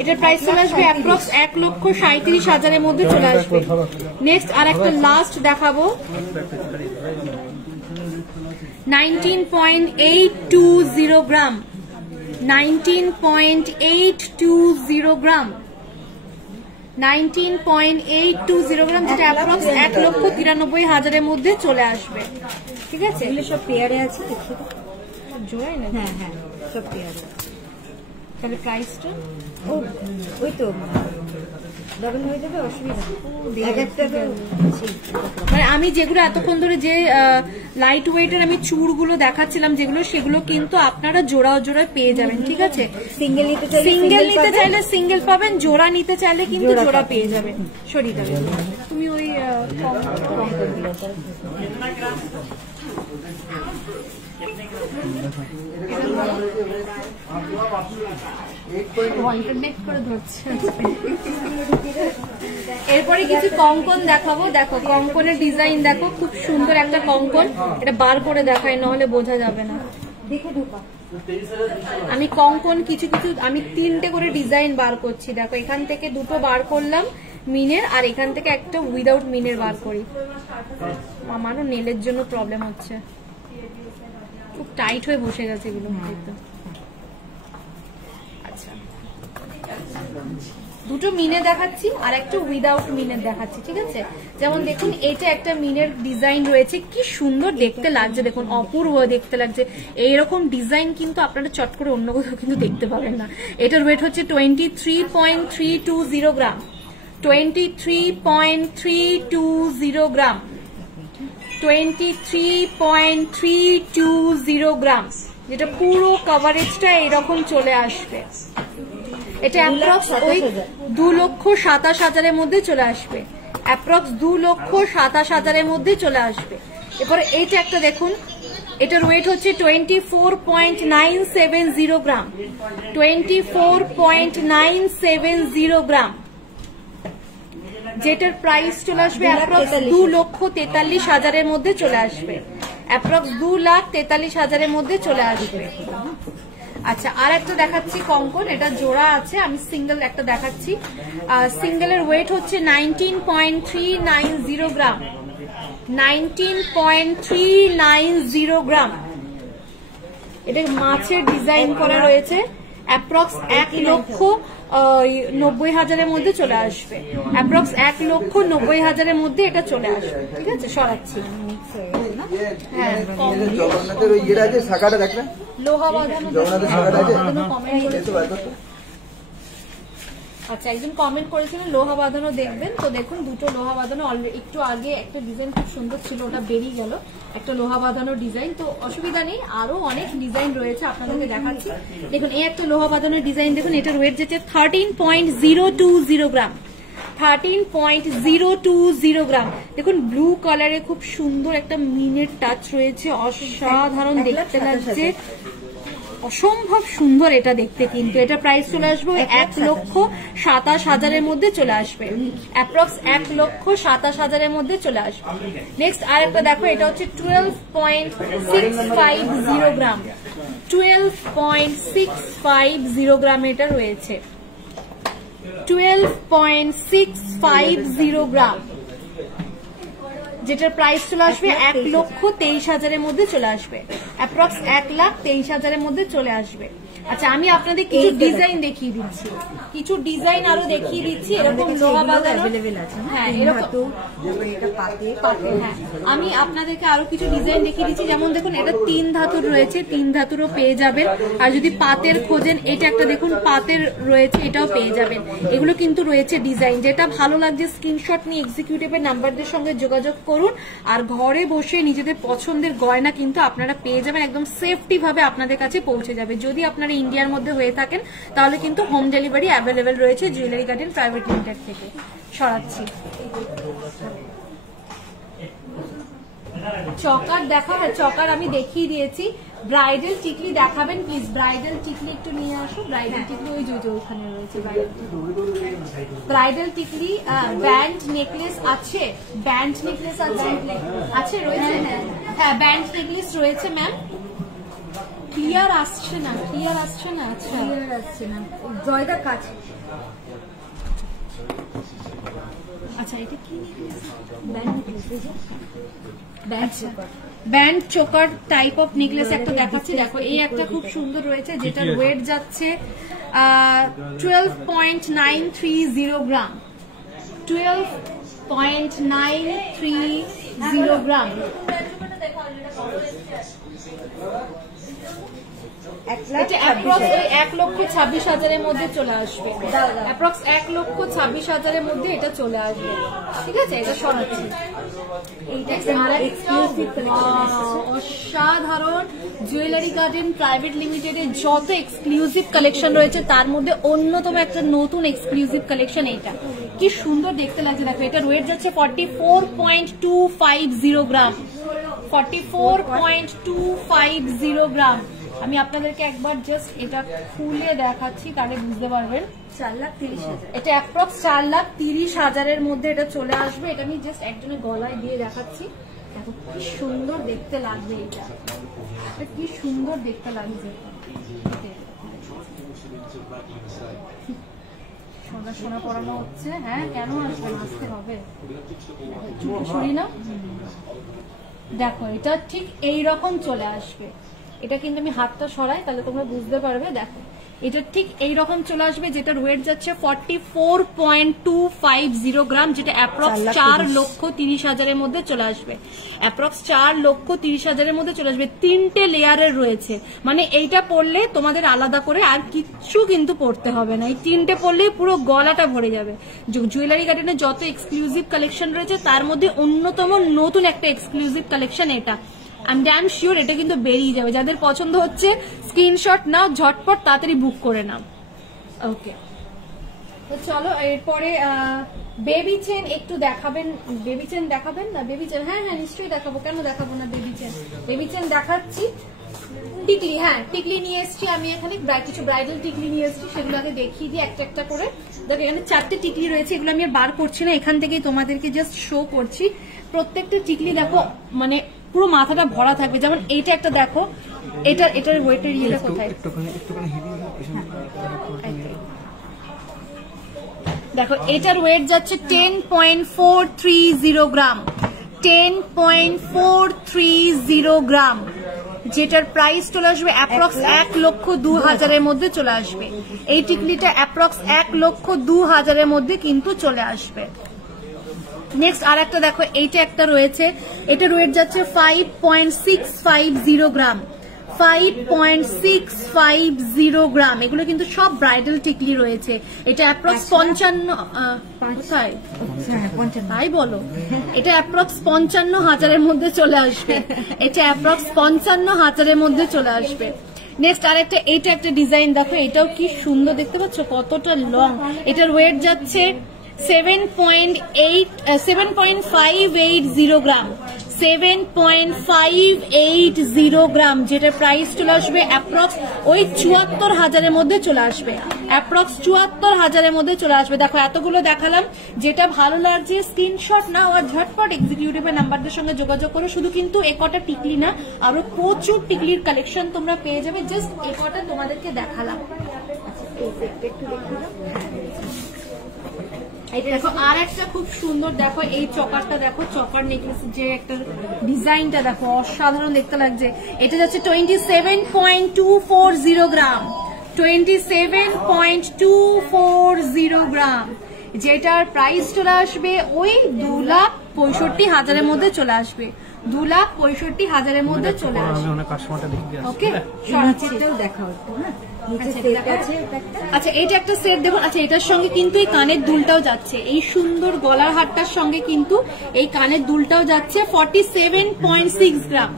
এটার প্রাইস চলে আসবে অ্যাপ্রক্স 1,37,000 মধ্যে চলে আসবে। নেক্সট আর একটা লাস্ট দেখাবো, 19.820 গ্রাম, 19.820 গ্রাম, 19.820 গ্রাম, যেটা অ্যাপ্রক্স 1,93,000 মধ্যে চলে আসবে। ঠিক আছে, এগুলো সব পেয়ারে আছে, দেখো জোড়াই না? হ্যাঁ হ্যাঁ সব পেয়ারে। তাহলে প্রাইসটা ওই তো ডাবল হয়ে যাবে, অসুবিধা এক একটা তো। মানে আমি যেগুলো এতক্ষণ ধরে যে লাইট ওয়েটের আমি চুড়গুলো দেখাচ্ছিলাম যেগুলো, সেগুলো কিন্তু আপনারা জোড়া জোড়ায় পেয়ে যাবেন। ঠিক আছে, সিঙ্গেল নিতে চাইলে সিঙ্গেল পাবেন, জোড়া নিতে চাইলে কিন্তু জোড়া পেয়ে যাবেন। সরিয়ে যাবে তুমি ওই এরপরে কিছু কঙ্কন দেখাবো। দেখো কঙ্কনের ডিজাইন দেখো, খুব সুন্দর একটা কঙ্কন। এটা বার করে দেখাই, নাহলে বোঝা যাবে না। আমি কঙ্কন কিছু কিছু, আমি 3টে করে ডিজাইন বার করছি। দেখো এখান থেকে 2টো বার করলাম, মিনের, আর এখান থেকে একটা উইদাউট মিনের বার করি। আমারও নেলের জন্য প্রবলেম হচ্ছে, খুব টাইট হয়ে বসে গেছে এগুলো একদম। আচ্ছা, দুটো মিনে দেখাচ্ছি আর একটা উইদাউট মিনের দেখাচ্ছি, ঠিক আছে? যেমন দেখুন এটা একটা মিনের ডিজাইন রয়েছে, কি সুন্দর দেখতে লাগছে, দেখুন অপূর্ব দেখতে লাগছে। এইরকম ডিজাইন কিন্তু আপনারা চট করে অন্য কোথাও কিন্তু দেখতে পাবেন না। এটার ওয়েট হচ্ছে 23.320 গ্রাম, 23.320 গ্রাম, 23.320 গ্রাম, যেটা পুরো কভারেজটা এরকম চলে আসবে। এটা অ্যাপ্রক্স ওই 2,27,000-এর মধ্যে চলে আসবে, অ্যাপ্রক্স 2,27,000-এর মধ্যে চলে আসবে। এরপরে এইটা একটা দেখুন, এটার ওয়েট হচ্ছে 24.970 গ্রাম, 24.970 গ্রাম, যেটার প্রাইস চলে আসবে অ্যাপ্রক্স 2,43,000-এর মধ্যে চলে আসবে, অ্যাপ্রক্স 2,43,000-এর মধ্যে চলে আসবে। আচ্ছা, আর একটা দেখাচ্ছি কঙ্কন, এটা জোড়া আছে, আমি সিঙ্গেল একটা দেখাচ্ছি। সিঙ্গেলের ওয়েট হচ্ছে 19.390 গ্রাম, 19.390 গ্রাম। এটা মাছের ডিজাইন করা রয়েছে, অ্যাপ্রক্স 1,90,000-এর মধ্যে চলে আসবে, অ্যাপ্রক্স 1,90,000-এর মধ্যে এটা চলে আসবে, ঠিক আছে? সরাচ্ছি। হ্যাঁ, জগন্নাথের ওই ইয়েটা আছে, শাখাটা দেখবেন, লোহা বাঁধানো, জগন্নাথের শাখাটা আছে। আচ্ছা, একজন কমেন্ট করেছিলেন লোহা বাঁধানো দেখবেন, তো দেখুন দুটো লোহা বাঁধানো। অলরেডি একটু আগে একটা ডিজাইন খুব সুন্দর ছিল, ওটা বেরিয়ে গেল, একটা লোহা বাঁধানো ডিজাইন, তো অসুবিধা নেই, আরো অনেক ডিজাইন রয়েছে আপনাদেরকে দেখাচ্ছি। দেখুন এই একটা লোহা বাঁধানো ডিজাইন, দেখুন এটার ওয়েট যেটা 13.020 গ্রাম, 13.020 গ্রাম। দেখুন ব্লু কালারে খুব সুন্দর একটা মিনের টাচ রয়েছে, অসাধারণ দেখতে লাগছে, অসম্ভব সুন্দর এটা দেখতে। কিন্তু এটা প্রাইস চলে আসবে 1,27,000-এর মধ্যে চলে আসবে, অ্যাপ্রক্স 1,27,000-এর মধ্যে চলে আসবে। নেক্সট আর একটা দেখো, এটা হচ্ছে 12.650 গ্রাম, 12.650 গ্রাম এটা রয়েছে, 12.650 গ্রাম, যেটার প্রাইস চলে আসবে 1,23,000-এর মধ্যে চলে আসবে, অ্যাপ্রক্স 1,23,000-এর মধ্যে চলে আসবে। আচ্ছা, আমি আপনাদের কিছু ডিজাইন দেখিয়ে দিচ্ছি, কিছু ডিজাইন আরো দেখিয়ে দিচ্ছি। এরকম লোহা বাঁধানো अवेलेबल আছে, হ্যাঁ এরকম এটা পাতে, হ্যাঁ আমি আপনাদেরকে আরো কিছু ডিজাইন দেখিয়ে দিচ্ছি। যেমন দেখুন এটা 3 ধাতুর রয়েছে, 3 ধাতুরও পেয়ে যাবেন, আর যদি পাতের খোঁজেন এটা একটা দেখুন পাতের রয়েছে, এটাও পেয়ে যাবেন। এগুলো কিন্তু রয়েছে ডিজাইন, যেটা ভালো লাগছে স্ক্রিনশট নিয়ে এক্সিকিউটিভের নাম্বারদের সঙ্গে যোগাযোগ করুন, আর ঘরে বসে নিজেদের পছন্দের গয়না কিন্তু আপনারা পেয়ে যাবেন, একদম সেফটি ভাবে আপনাদের কাছে পৌঁছে যাবে। যদি আপনারা ইন্ডিয়ার মধ্যে হয়ে থাকেন তাহলে কিন্তু হোম ডেলিভারি অ্যাভেলেবেল রয়েছে জুয়েলারি গার্ডেন প্রাইভেট লিমিটেড থেকে। সরাচ্ছি। চকার দেখাবেন, চকার আমি দেখিয়ে দিয়েছি। ব্রাইডাল টিকলি দেখাবেন প্লিজ, ব্রাইডাল টিকলি একটু নিয়ে আসো। ব্রাইডাল টিকলি ওই যে ওখানে রয়েছে ব্রাইডাল টিকলি। ব্যান্ড নেকলেস আছে, ব্যান্ড নেকলেস আছে, আছে রয়েছে, হ্যাঁ ব্যান্ড নেকলেস রয়েছে ম্যাম। ক্লিয়ার আসছে না, ক্লিয়ার আসছে না, আচ্ছা ক্লিয়ার আসছে না, জয়দা কাজ। আচ্ছা এটা কি band necklace? Band choker type of necklace একটা দেখাচ্ছি। দেখো এই একটা খুব সুন্দর রয়েছে, যেটার ওয়েট যাচ্ছে 12.930 গ্রাম, 12.930 গ্রাম। এটা অ্যাপ্রক্স 1,26,000-এর মধ্যে চলে আসবে, অ্যাপ্রক্স 1,26,000-এর মধ্যে এটা চলে আসবে, ঠিক আছে? এটা সরাচ্ছি। অসাধারণ জুয়েলারি গার্ডেন প্রাইভেট লিমিটেডের যত এক্সক্লুসিভ কালেকশন রয়েছে তার মধ্যে অন্যতম একটা নতুন এক্সক্লুসিভ কালেকশন এইটা। কি সুন্দর দেখতে লাগছে, দেখো এটার ওয়েট যাচ্ছে 44.250 গ্রাম, 44.250 গ্রাম। আমি আপনাদেরকে একবার জাস্ট এটা খুলে দেখাচ্ছি, তাহলে বুঝতে পারবেন। 4,30,000, এটা অ্যাপ্রক্স 4,30,000-এর মধ্যে এটা চলে আসবে। এটা আমি জাস্ট একজনের গলায় দিয়ে দেখাচ্ছি, দেখো কি সুন্দর দেখতে লাগবে, এটা কি সুন্দর দেখতে লাগছে। সোনা সোনা পরানো হচ্ছে। হ্যাঁ কেন আসবে, আসতে হবে, সরি না। দেখো এটা ঠিক এই রকম চলে আসবে। এটা কিন্তু আমি হাতটা সরাই তাহলে তোমরা বুঝতে পারবে। দেখো এটা ঠিক এই রকম চলে আসবে, যেটার ওয়েট যাচ্ছে 44.250 গ্রাম, যেটা অ্যাপ্রক্স 4,30,000 মধ্যে চলে আসবে। অ্যাপ্রক্স 4,30,000 মধ্যে চলে আসবে। 3টে লেয়ারের রয়েছে, মানে এইটা পরলে তোমাদের আলাদা করে আর কিচ্ছু কিন্তু পরতে হবে না। এই 3টে পরলেই পুরো গলাটা ভরে যাবে। জুয়েলারি গার্ডেনের যত এক্সক্লুসিভ কালেকশন রয়েছে তার মধ্যে অন্যতম নতুন একটা এক্সক্লুসিভ কালেকশন এটা। আমি ড্যাম শিওর এটা কিন্তু বেরিয়ে যাবে। যাদের পছন্দ হচ্ছে স্ক্রিনশট নাও, ঝটপট তাড়াতাড়ি বুক করে নাও। ওকে, তো চলো এরপরে বেবি চেন একটু দেখাবেন। বেবি চেন দেখাবেন না? বেবি চেন হ্যাঁ হ্যাঁ নিশ্চয়ই দেখাবো, কেন দেখাবো না। বেবি চেন দেখাচ্ছি। টিকলি, হ্যাঁ টিকলি নিয়ে এসছি আমি এখানে, কিছু ব্রাইডাল টিকলি নিয়ে এসছি, সেগুলো আগে দেখিয়ে দিই একটা একটা করে। দেখো এখানে 4টে টিকলি রয়েছে, এগুলো আমি আর বার করছি না, এখান থেকেই তোমাদেরকে জাস্ট শো করছি। প্রত্যেকটা টিকলি দেখো মানে পুরো মাথাটা ভরা থাকবে। যেমন এইটা একটা দেখো, এটার ওয়েটের ইয়েটা কোথায় দেখো, এটার ওয়েট যাচ্ছে 10.430 গ্রাম, 10.430 গ্রাম, যেটার প্রাইস চলে আসবে অ্যাপ্রক্স 1,02,000 মধ্যে চলে আসবে। এই টিকলিটা অ্যাপ্রক্স 1,02,000 মধ্যে কিন্তু চলে আসবে। নেক্সট আর একটা দেখো, এইটা একটা রয়েছে, এটার ওয়েট যাচ্ছে 5.650 গ্রাম, 5.650 গ্রাম। এগুলো কিন্তু সব ব্রাইডাল টিকলি রয়েছে। এটা অ্যাপ্রক্স 55, তাই বলো, এটা অ্যাপ্রক্স 55,000 মধ্যে চলে আসবে। এটা অ্যাপ্রক্স 55,000 মধ্যে চলে আসবে। নেক্সট আরেকটা, এইটা একটা ডিজাইন দেখো, এটাও কি সুন্দর দেখতে পাচ্ছ, কতটা লং। এটার ওয়েট যাচ্ছে 7.580 গ্রাম, 7.580 গ্রাম, যেটা প্রাইস চলে আসবে অ্যাপ্রক্স ওই 74,000 মধ্যে চলে আসবে। অ্যাপ্রক্স 74,000 মধ্যে চলে আসবে। দেখো এতগুলো দেখালাম, যেটা ভালো লাগছে স্ক্রিনশট নাও আর ঝটপট এক্সিকিউটিভের নাম্বারদের সঙ্গে যোগাযোগ করো। শুধু কিন্তু এ কটা টিকলি না, আরো প্রচুর টিকলির কালেকশন তোমরা পেয়ে যাবে। জাস্ট এ কটা তোমাদেরকে দেখালাম। দেখো আর একটা খুব সুন্দর, দেখো এই চকারটা দেখো, চকার নেকলেস যে একটা ডিজাইনটা দেখো অসাধারণ দেখতে লাগছে। এটা যাচ্ছে 27.240 গ্রাম, 27.240 গ্রাম, যেটার প্রাইস চলে আসবে ওই 2,65,000 মধ্যে চলে আসবে, 2,65,000 মধ্যে চলে আসবে। ওকে, দেখাও হ্যাঁ। আচ্ছা এইটা একটা সেট দেখুন। আচ্ছা এটার সঙ্গে কিন্তু এই কানের দুলটাও যাচ্ছে, এই সুন্দর গলার হারটার সঙ্গে কিন্তু এই কানের দুলটাও যাচ্ছে। 47.6 গ্রাম,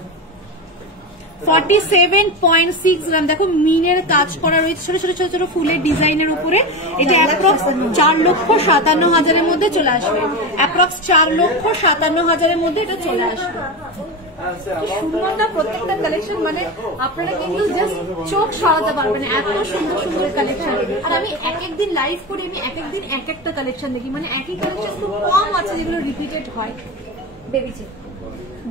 47.6 গ্রাম। দেখো মিনের কাজ করা রয়েছে ছোট ছোট ছোট ছোট ফুলের ডিজাইনের উপরে। এটা অ্যাপ্রক্স 4,57,000 মধ্যে চলে আসবে, অ্যাপ্রক্স 4,57,000 মধ্যে এটা চলে আসবে। সুন্দর প্রত্যেকটা কালেকশন, মানে আপনারা কিন্তু জাস্ট চোখ সরাতে পারবেন, এত সুন্দর সুন্দর কালেকশন। আর আমি এক একদিন লাইভ করি, আমি এক একদিন এক একটা কালেকশন দেখি, মানে একই কালেকশন খুব কম আছে যেগুলো রিপিটেড হয়।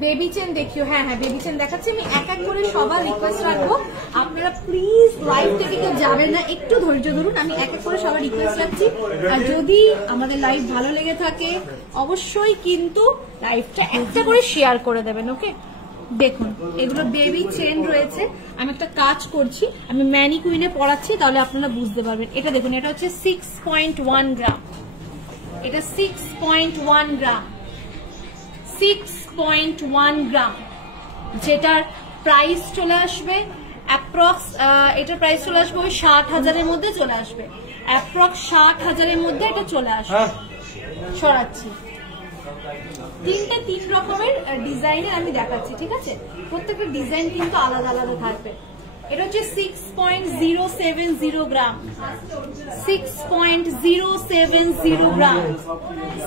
বেবি চেন দেখিও, হ্যাঁ হ্যাঁ বেবি চেন দেখাচ্ছি। আমি এক এক করে সবার রিকোয়েস্ট রাখবো, আপনারা প্লিজ লাইভ থেকে কেউ যাবেন না, একটু ধৈর্য ধরুন। আমি এক এক করে সবার রিকোয়েস্ট রাখছি। আর যদি আমাদের লাইভ ভালো লেগে থাকে অবশ্যই কিন্তু লাইভটা একটা করে শেয়ার করে দেবেন। ওকে, দেখুন এগুলো বেবি চেন রয়েছে। আমি একটা কাজ করছি, আমি ম্যানিকুইনে পড়াচ্ছি, তাহলে আপনারা বুঝতে পারবেন। এটা দেখুন, এটা হচ্ছে 6.1 গ্রাম, এটা 6.1 গ্রাম, 6.1 গ্রাম, যেটার প্রাইস চলে আসবে অ্যাপ্রক্স, এটার প্রাইস চলে আসবে ওই 60,000 মধ্যে চলে আসবে, অ্যাপ্রক্স 60,000 মধ্যে এটা চলে আসবে। সরাচ্ছি, তিনটে তিন রকমের ডিজাইনের আমি দেখাচ্ছি, ঠিক আছে? প্রত্যেকটা ডিজাইন কিন্তু আলাদা আলাদা থাকবে। এটা হচ্ছে 6.070 গ্রাম, 6.070 গ্রাম,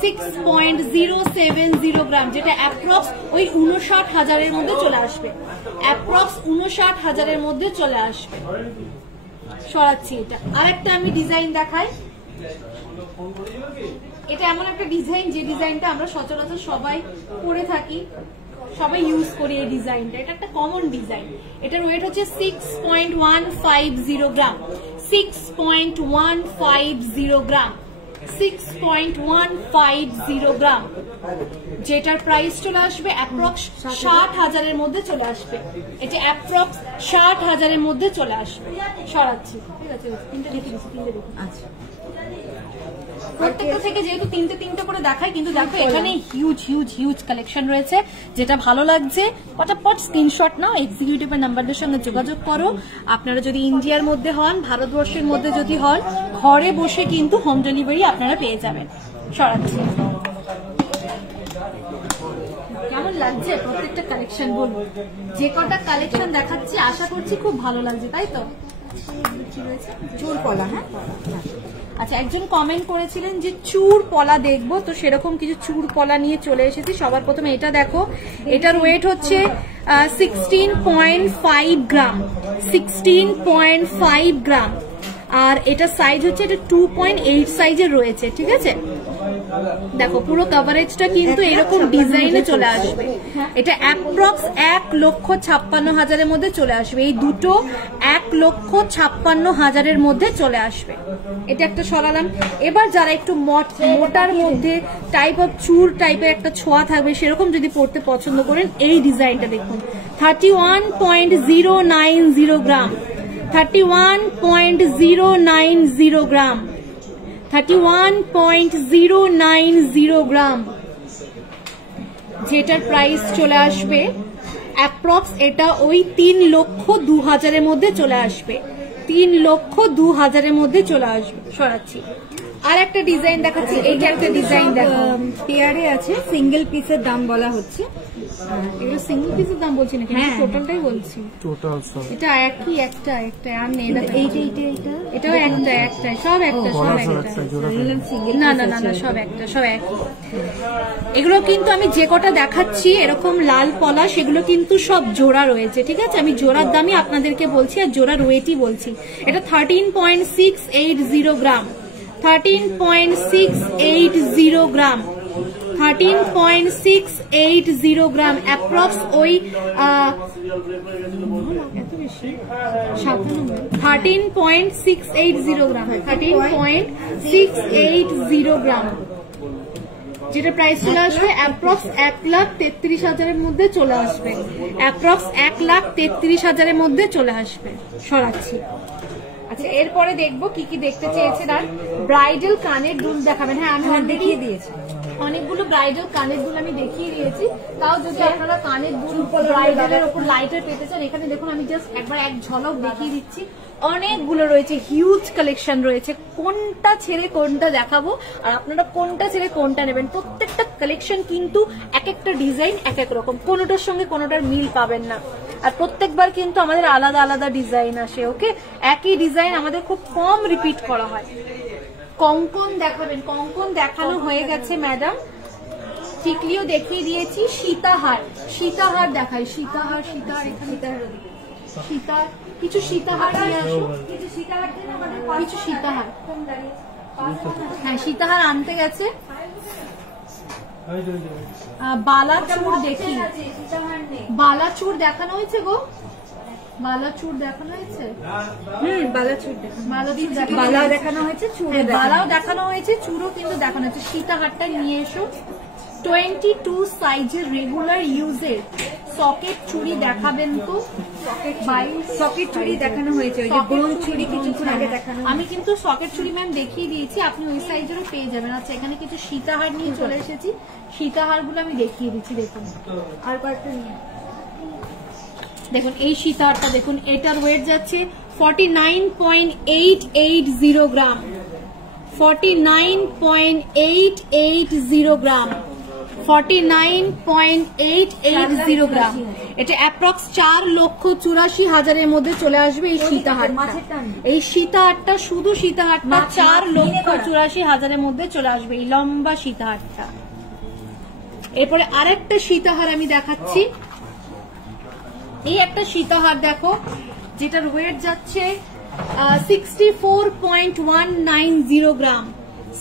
6.070 গ্রাম, যেটা অ্যাপ্রক্স ওই 59,000 মধ্যে চলে আসবে, অ্যাপ্রক্স 59,000 মধ্যে চলে আসবে। সরাচ্ছি এটা। আরেকটা আমি ডিজাইন দেখাই। এটা এমন একটা ডিজাইন যে ডিজাইনটা আমরা সচরাচর সবাই পরে থাকি, সবাই ইউজ করি এই ডিজাইনটা। এটা একটা কমন ডিজাইন। এটার ওয়েট হচ্ছে 6.150 গ্রাম, 6.150 গ্রাম, 6.150 গ্রাম, যেটার প্রাইস চলে আসবে অ্যাপ্রক্স 60,000-এর মধ্যে চলে আসবে। এটা অ্যাপ্রক্স 60,000-এর মধ্যে চলে আসবে। সরাচ্ছি, ঠিক আছে, তিনটে দেখে দিচ্ছি, তিনটে দেখুন। আচ্ছা, প্রত্যেকটা থেকে যেহেতু তিনটে তিনটে করে দেখাই, কিন্তু দেখো এখানে হিউজ হিউজ হিউজ কালেকশন রয়েছে। যেটা ভালো লাগছে পটাপট স্ক্রিনশট নাও, এক্সিকিউটিভের নাম্বারদের সঙ্গে যোগাযোগ করো। আপনারা যদি ইন্ডিয়ার মধ্যে হন, ভারতবর্ষের মধ্যে যদি হন, ঘরে বসে কিন্তু হোম ডেলিভারি আপনারা পেয়ে যাবেন। সরাচ্ছি, কেমন লাগছে প্রত্যেকটা কালেকশন বলুন। যে কটা কালেকশন দেখাচ্ছি আশা করছি খুব ভালো লাগছে, তাই তো? চুল পলা, হ্যাঁ। আচ্ছা, একজন কমেন্ট করেছিলেন যে চুর পলা দেখবো, তো সেরকম কিছু চুর পলা নিয়ে চলে এসেছি। সবার প্রথমে এটা দেখো, এটার ওয়েট হচ্ছে 16.5 গ্রাম, 16.5 গ্রাম, আর এটা সাইজ হচ্ছে, এটা 2.8 সাইজের রয়েছে, ঠিক আছে। দেখো পুরো কভারেজটা কিন্তু এরকম ডিজাইনে চলে আসবে। এটা অ্যাপ্রক্স 1,56,000-এর মধ্যে চলে আসবে। এই দুটো 1,56,000-এর মধ্যে চলে আসবে। এটা একটা সরালাম। এবার যারা একটু মোটার মধ্যে টাইপ অফ চুর টাইপের একটা ছোঁয়া থাকবে, সেরকম যদি পড়তে পছন্দ করেন, এই ডিজাইনটা দেখুন, 31.090 গ্রাম, 31.090 গ্রাম, 31.090 গ্রাম, যেটার প্রাইস চলে আসবে অ্যাপ্রক্স, এটা ওই 3,02,000-এর মধ্যে চলে আসবে, 3,02,000-এর মধ্যে চলে আসবে। সরাচ্ছি, আর একটা ডিজাইন দেখাচ্ছি। এইটা একটা ডিজাইন দেখো, পেয়ারে আছে, সিঙ্গেল পিসের দাম বলা হচ্ছে। এগুলো সিঙ্গেল পিসের দাম বলছি না, কিন্তু টোটালটাই বলছি। টোটাল সব এটা একই, একটা আর নেই। এটাও একটা সব একটা, সব একটা, না না না না, সব একটা, সব এক। এগুলো কিন্তু আমি যে কটা দেখাচ্ছি এরকম লাল পলা, সেগুলো কিন্তু সব জোড়া রয়েছে, ঠিক আছে। আমি জোড়ার দামই আপনাদেরকে বলছি, আর জোড়ার ওয়েটই বলছি। এটা 13.680 গ্রাম, 13.680 গ্রাম, 13.680 গ্রাম, অ্যাপ্রক্স ওই 13.680 গ্রাম, 13.680 গ্রাম, যেটা প্রাইস চলে আসবে অ্যাপ্রক্স 1,33,000-এর মধ্যে চলে আসবে, অ্যাপ্রক্স 1,33,000-এর মধ্যে চলে আসবে। সরাচ্ছি। আচ্ছা, এরপরে দেখবো কি কি দেখতে চেয়েছেন। আর ব্রাইডাল কানের দুল দেখাবেন? হ্যাঁ, আমি দেখিয়ে দিয়েছি, অনেকগুলো ব্রাইডাল কানের দুল আমি দেখিয়ে দিয়েছি। তাও যদি আপনারা কানের দুল ব্রাইডালের উপর লাইটার পেতে চান, এখানে দেখুন আমি জাস্ট একবার এক ঝলক দেখিয়ে দিচ্ছি। অনেকগুলো রয়েছে, হিউজ কালেকশন রয়েছে। কোনটা ছেড়ে কোনটা দেখাবো, আর আপনারা কোনটা ছেড়ে কোনটা নেবেন। প্রত্যেকটা কালেকশন কিন্তু এক একটা ডিজাইন এক এক রকম, কোনোটার সঙ্গে কোনোটার মিল পাবেন না। আর প্রত্যেকবার কিন্তু আমাদের আলাদা আলাদা ডিজাইন আসে। ওকে, একই ডিজাইন আমাদের খুব কম রিপিট করা হয়। কঙ্কন দেখাবেন? কঙ্কন দেখানো হয়ে গেছে ম্যাডাম, টিকলিও দেখিয়ে দিয়েছি। সীতাহার, সীতাহার দেখাই। সীতাহার, সীতাহার এখানে, সীতাহার, কিছু সীতাহার নিয়ে আসো, কিছু সীতাহার, কিছু সীতাহার। হ্যাঁ, সীতাহার আনতে গেছে। বালাচুর দেখি, বালাচুর দেখানো হয়েছে গো, বালাচুর দেখানো হয়েছে। বালাও দেখানো হয়েছে, বালাও দেখানো হয়েছে, চুরও কিন্তু দেখানো হয়েছে। সীতাহারটা নিয়ে এসো। 22 সাইজের রেগুলার ইউজের সকেট চুড়ি দেখাবেন তো? সকেট চুড়ি দেখানো হয়েছে, ওই যে গোল চুড়ি কিছুক্ষণ আগে দেখানো। আমি কিন্তু সকেট চুড়ি ম্যাম দেখিয়ে দিয়েছি, আপনি ওই সাইজেরও পেয়ে যাবেন। আচ্ছা, এখানে কিছু সীতাহার নিয়ে চলে এসেছি, সীতাহার গুলো আমি দেখিয়ে দিচ্ছি। দেখুন, আর কয়েকটা নিয়ে দেখুন, এই সীতাহারটা দেখুন, এটার ওয়েট যাচ্ছে 49.880 গ্রাম, 49.880 গ্রাম, 49.880 গ্রাম। এটা অ্যাপ্রক্স 4,84,000-এর মধ্যে চলে আসবে এই সীতাহারটা। এই সীতাহারটা, শুধু সীতাহারটা 4,84,000-এর মধ্যে চলে আসবে, এই লম্বা সীতাহারটা। এরপরে আরেকটা সীতাহার আমি দেখাচ্ছি। এই একটা সীতাহার দেখো, যেটার ওয়েট যাচ্ছে 64.190 গ্রাম,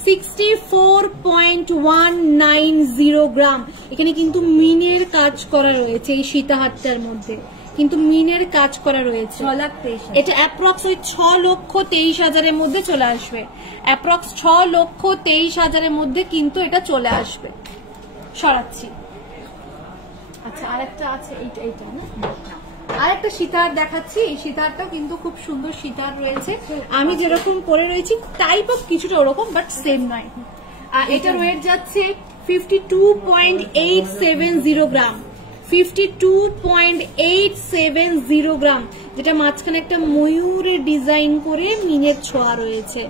64.190 গ্রাম। এখানে কিন্তু মিনের কাজ করা রয়েছে এই সীতাহারটার মধ্যে, কিন্তু মিনের কাজ করা রয়েছে। 6,23,000 এটা অ্যাপ্রক্স ওই 6,23,000 মধ্যে চলে আসবে। অ্যাপ্রক্স 6,23,000 মধ্যে কিন্তু এটা চলে আসবে। সরাচ্ছি। আচ্ছা আরেকটা আছে, এইটা না, আরেকটা সীতাহার দেখাচ্ছি। এই সীতাহারটাও কিন্তু খুব সুন্দর সীতাহার রয়েছে। আমি যেরকম পরে রয়েছি টাইপ অফ কিছুটা ওরকম, বাট সেম নয়। এটার ওয়েট যাচ্ছে 52.870 গ্রাম। 52.870 গ্রাম, যেটা মাঝখানে একটা ময়ূরের ডিজাইন করে মিনের ছোঁয়া রয়েছে,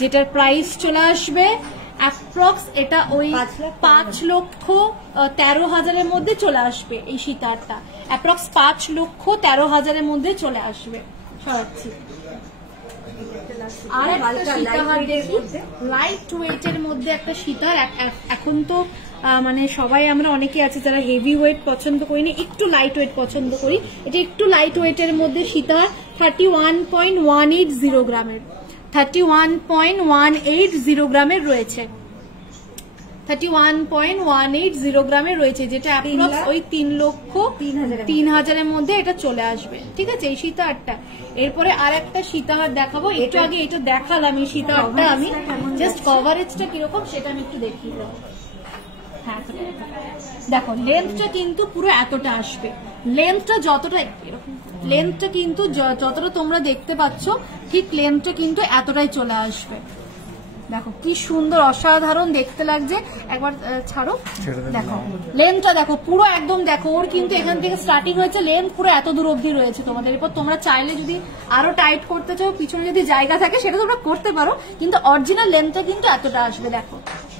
যেটার প্রাইস চলে আসবে অ্যাপ্রক্স এটা ওই 5,13,000 মধ্যে চলে আসবে। এই সীতাহারটা অ্যাপ্রক্স 5,13,000 মধ্যে চলে আসবে। সরাচ্ছি। আর একটা সীতাহার দেখি, লাইট ওয়েটের মধ্যে একটা সীতাহার। এখন তো মানে সবাই আমরা অনেকে আছে যারা হেভি ওয়েট পছন্দ করি না, একটু লাইট ওয়েট পছন্দ করি। এটা একটু লাইট ওয়েটের মধ্যে সীতাহার 31.180 গ্রামের। 31.180 গ্রামের রয়েছে। 31.180 গ্রামের রয়েছে, যেটা অ্যাপ্রক্স ওই 3,03,000 মধ্যে এটা চলে আসবে। ঠিক আছে, এই সীতাহারটা। এরপরে আর একটা সীতাহার দেখাবো। একটু আগে এটা দেখালাম, এই সীতাহারটা আমি জাস্ট কভারেজটা কিরকম সেটা আমি একটু দেখিয়ে দেবো। হ্যাঁ দেখো, লেন্থটা কিন্তু পুরো এতটা আসবে। লেন্থটা যতটা এরকম, লেন্থটা কিন্তু যতটা তোমরা দেখতে পাচ্ছ ঠিক লেন্থটা কিন্তু এতটাই চলে আসবে। দেখো কি সুন্দর অসাধারণ দেখতে লাগছে। একবার ছাড়ো, দেখো লেন্থটা দেখো পুরো একদম। দেখো ওর কিন্তু এখান থেকে স্টার্টিং হয়েছে, লেন্থ পুরো এত দূর অব্দি রয়েছে তোমাদের। এরপর তোমরা চাইলে যদি আরো টাইট করতে চাও, পিছনে যদি জায়গা থাকে সেটা তোমরা করতে পারো, কিন্তু অরিজিনাল লেন্থটা কিন্তু এতটা আসবে। দেখো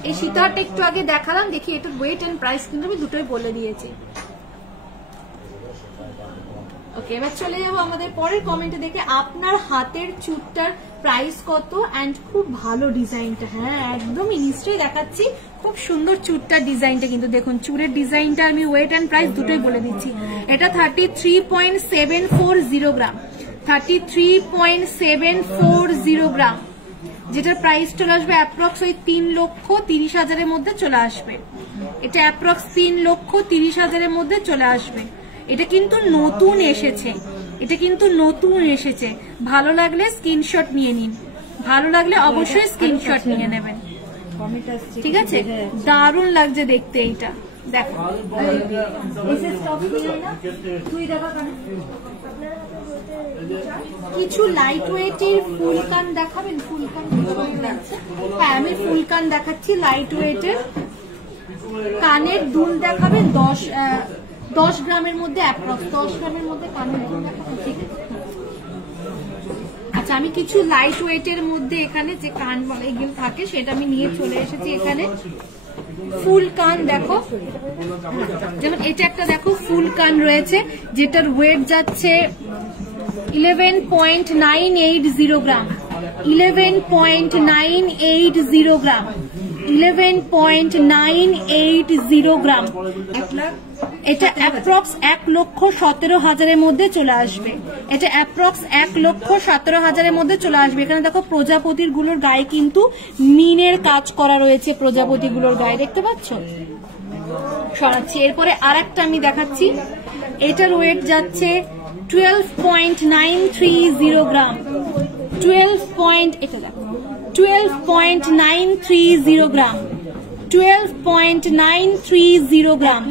এই সীতাহারটা একটু আগে দেখালাম, দেখি এটার ওয়েট এন্ড প্রাইস কিন্তু আমি দুটোই বলে দিয়েছি। ওকে, এবার চলে যাবো আমাদের পরের কমেন্টে দেখে আপনার হাতের চুটটার প্রাইস কত এন্ড খুব ভালো ডিজাইনটা। হ্যাঁ একদমই নিশ্চয়ই দেখাচ্ছি, খুব সুন্দর চুটটার ডিজাইনটা। কিন্তু দেখুন চুরের ডিজাইনটা আমি ওয়েট এন্ড প্রাইস দুটোই বলে দিচ্ছি। এটা 33.740 গ্রাম। 33.740 গ্রাম, যেটার প্রাইস চলে আসবে অ্যাপ্রক্স ওই 3,30,000 মধ্যে চলে আসবে। এটা অ্যাপ্রক্স 3,30,000 মধ্যে চলে আসবে। এটা কিন্তু নতুন এসেছে, এটা কিন্তু নতুন এসেছে। ভালো লাগলে স্ক্রিনশট নিয়ে নিন, ভালো লাগলে অবশ্যই স্ক্রিনশট নিয়ে নেবেন। ঠিক আছে, দারুণ লাগছে দেখতে এইটা। দেখো কিছু লাইট ওয়েটের ফুলকান দেখাবেন? ফুলকান, হ্যাঁ আমি ফুলকান দেখাচ্ছি। লাইট ওয়েটের কানের দুল দেখাবেন 10 গ্রামের মধ্যে, অ্যাপ্রক্স 10 গ্রামের মধ্যে কানের দুল দেখাবো। ঠিক আছে, আচ্ছা আমি কিছু লাইট ওয়েটের মধ্যে এখানে যে কান বলে এগুলো থাকে সেটা আমি নিয়ে চলে এসেছি এখানে। ফুল কান দেখো, যেমন এটা একটা দেখো ফুল কান রয়েছে, যেটার ওয়েট যাচ্ছে 11.980 গ্রাম। 11.980 গ্রাম। 11.980 গ্রাম। এটা অ্যাপ্রক্স 1,17,000 মধ্যে চলে আসবে। এটা অ্যাপ্রক্স 1,17,000 মধ্যে চলে আসবে। এখানে দেখো প্রজাপতির গুলোর গায়ে কিন্তু মিনের কাজ করা রয়েছে, প্রজাপতি গুলোর গায়ে দেখতে পাচ্ছ। সরাচ্ছি। এরপরে আর একটা আমি দেখাচ্ছি, এটার ওয়েট যাচ্ছে 12.930 গ্রাম। 12.930 গ্রাম। 12.930 গ্রাম,